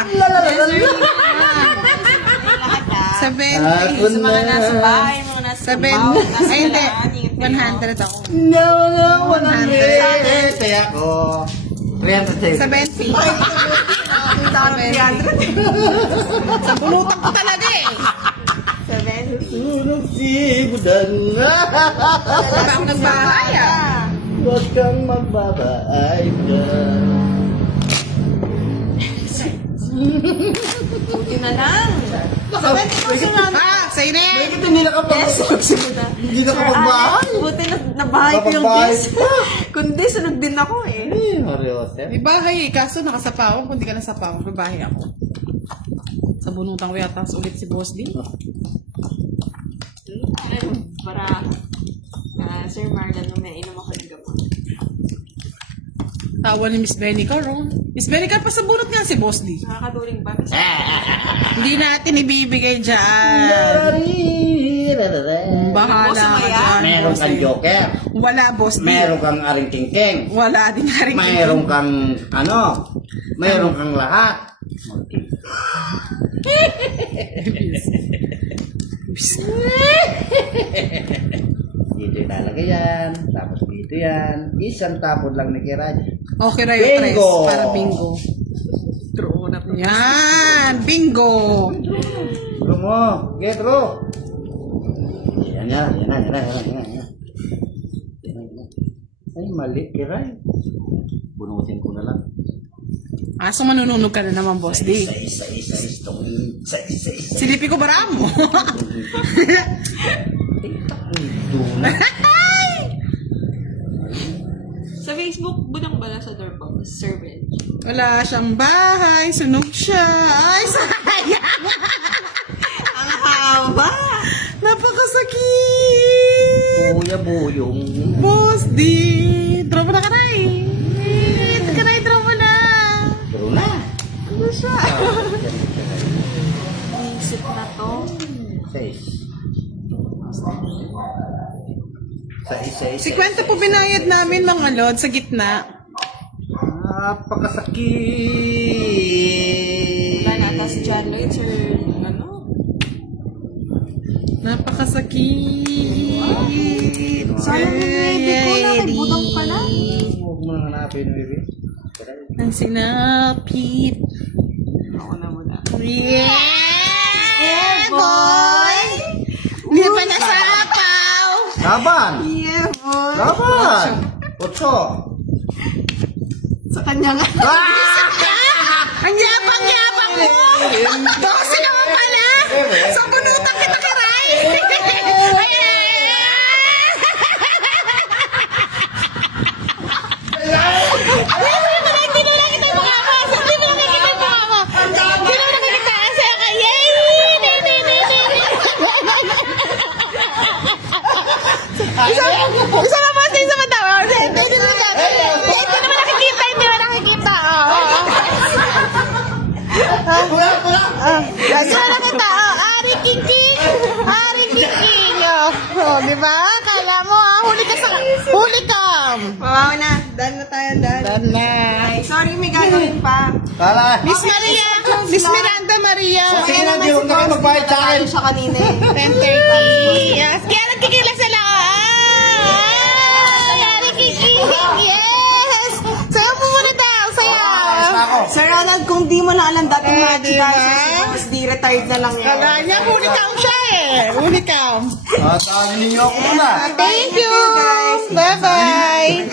Sa 70. mga nasa bahay, mga nasa 7. trabaho, nasa Ay, hindi. kalaan, 100 ako. No, 100. Kaya ko. 300. 70. Sa bulutan ko talaga eh. 70. Sunog si Budang. Wala akong nagbahay ah. Huwag kang magbabaay dyan. Buti na lang. Ah, sa'yo na yan. Bakit hindi nakapag- Hindi nakapagbahay? Buti na nabahay ko yung Napagbahay dis. pa. Kundi sunod din ako eh. Mariote. May bahay eh. Kaso nakasapawan. Kung di ka nasapawan, may bahay ako. Sa bunutan ko yata ulit si Boss D. Para Sir Marlon, nung nainom ako ng gamot. Tawa ni Miss Benica, Ron. Miss Benica, pasabunot nga si Boss D. Nakakaduling ba? Hindi natin ibibigay dyan. Bahala Boss, ka sumaya. dyan, Meron Boss kang D. joker. Wala, Boss D. Meron kang aring king-king. Wala din na rin. Meron kang ano. Meron kang lahat. Dito talaga yan. Tapos dito yan. Isang tapon lang ni Kiraj. Okay, Rayo Tres. Bingo! Para bingo. True na po. Yan! Bingo! Bro mo. Get bro. Yan. Ay, mali Kiraj. Bunutin ko na lang. Aso manununog ka na naman, Boss D. Isa. Silipi ko baramo. Sa Facebook, budang bala sa door po. Sir Ben. Wala siyang bahay. Sunog siya. Ay, sayang! Ang haba! Napakasakit! Kuya Boyong. Boss D! Draw mo na, Karay! Karay, draw mo na! Bro na. Ano siya? Isip na to. Sa 50 po binayad namin mga lod sa gitna. Napakasakit. Wala na ata si John Lloyd, Sir, ano? Napakasakit! Sayang yung baby ko, nakibudang ka na. Huwag mo nang hanapin, baby. Ang sinapit. Ako na muna. Yeah, boy! Hindi pa nasapaw! Laban! Yeah, boy! Laban! Otso! Sa kanya nga. Ang yabang-yabang mo! Dose naman pala! Sa bunutan kita, Karay! Hindi na lang kita makakasa! Hindi na lang kita makakasa! Diba? Kala mo huli ka sa... Huli ka! Wow na. Done na tayo, done. Done na. Ay, sorry, may gagawin pa. Kala. Miss Maria! Miss Miranda Maria! Sige na, di huwag na kayo magbayad sa akin. Siya kanina eh. 10:30. Yes. Kaya nagkikila sila. Yari kiki. Yes! Sayo po muna daw. Sayo. Sir Ronald, kung di mo na alam dating mga diba? chika, di retired na lang yan. Kala niya, huli count siya eh. Huli count. Tawagin ninyo ako muna. Thank you. Bye-bye.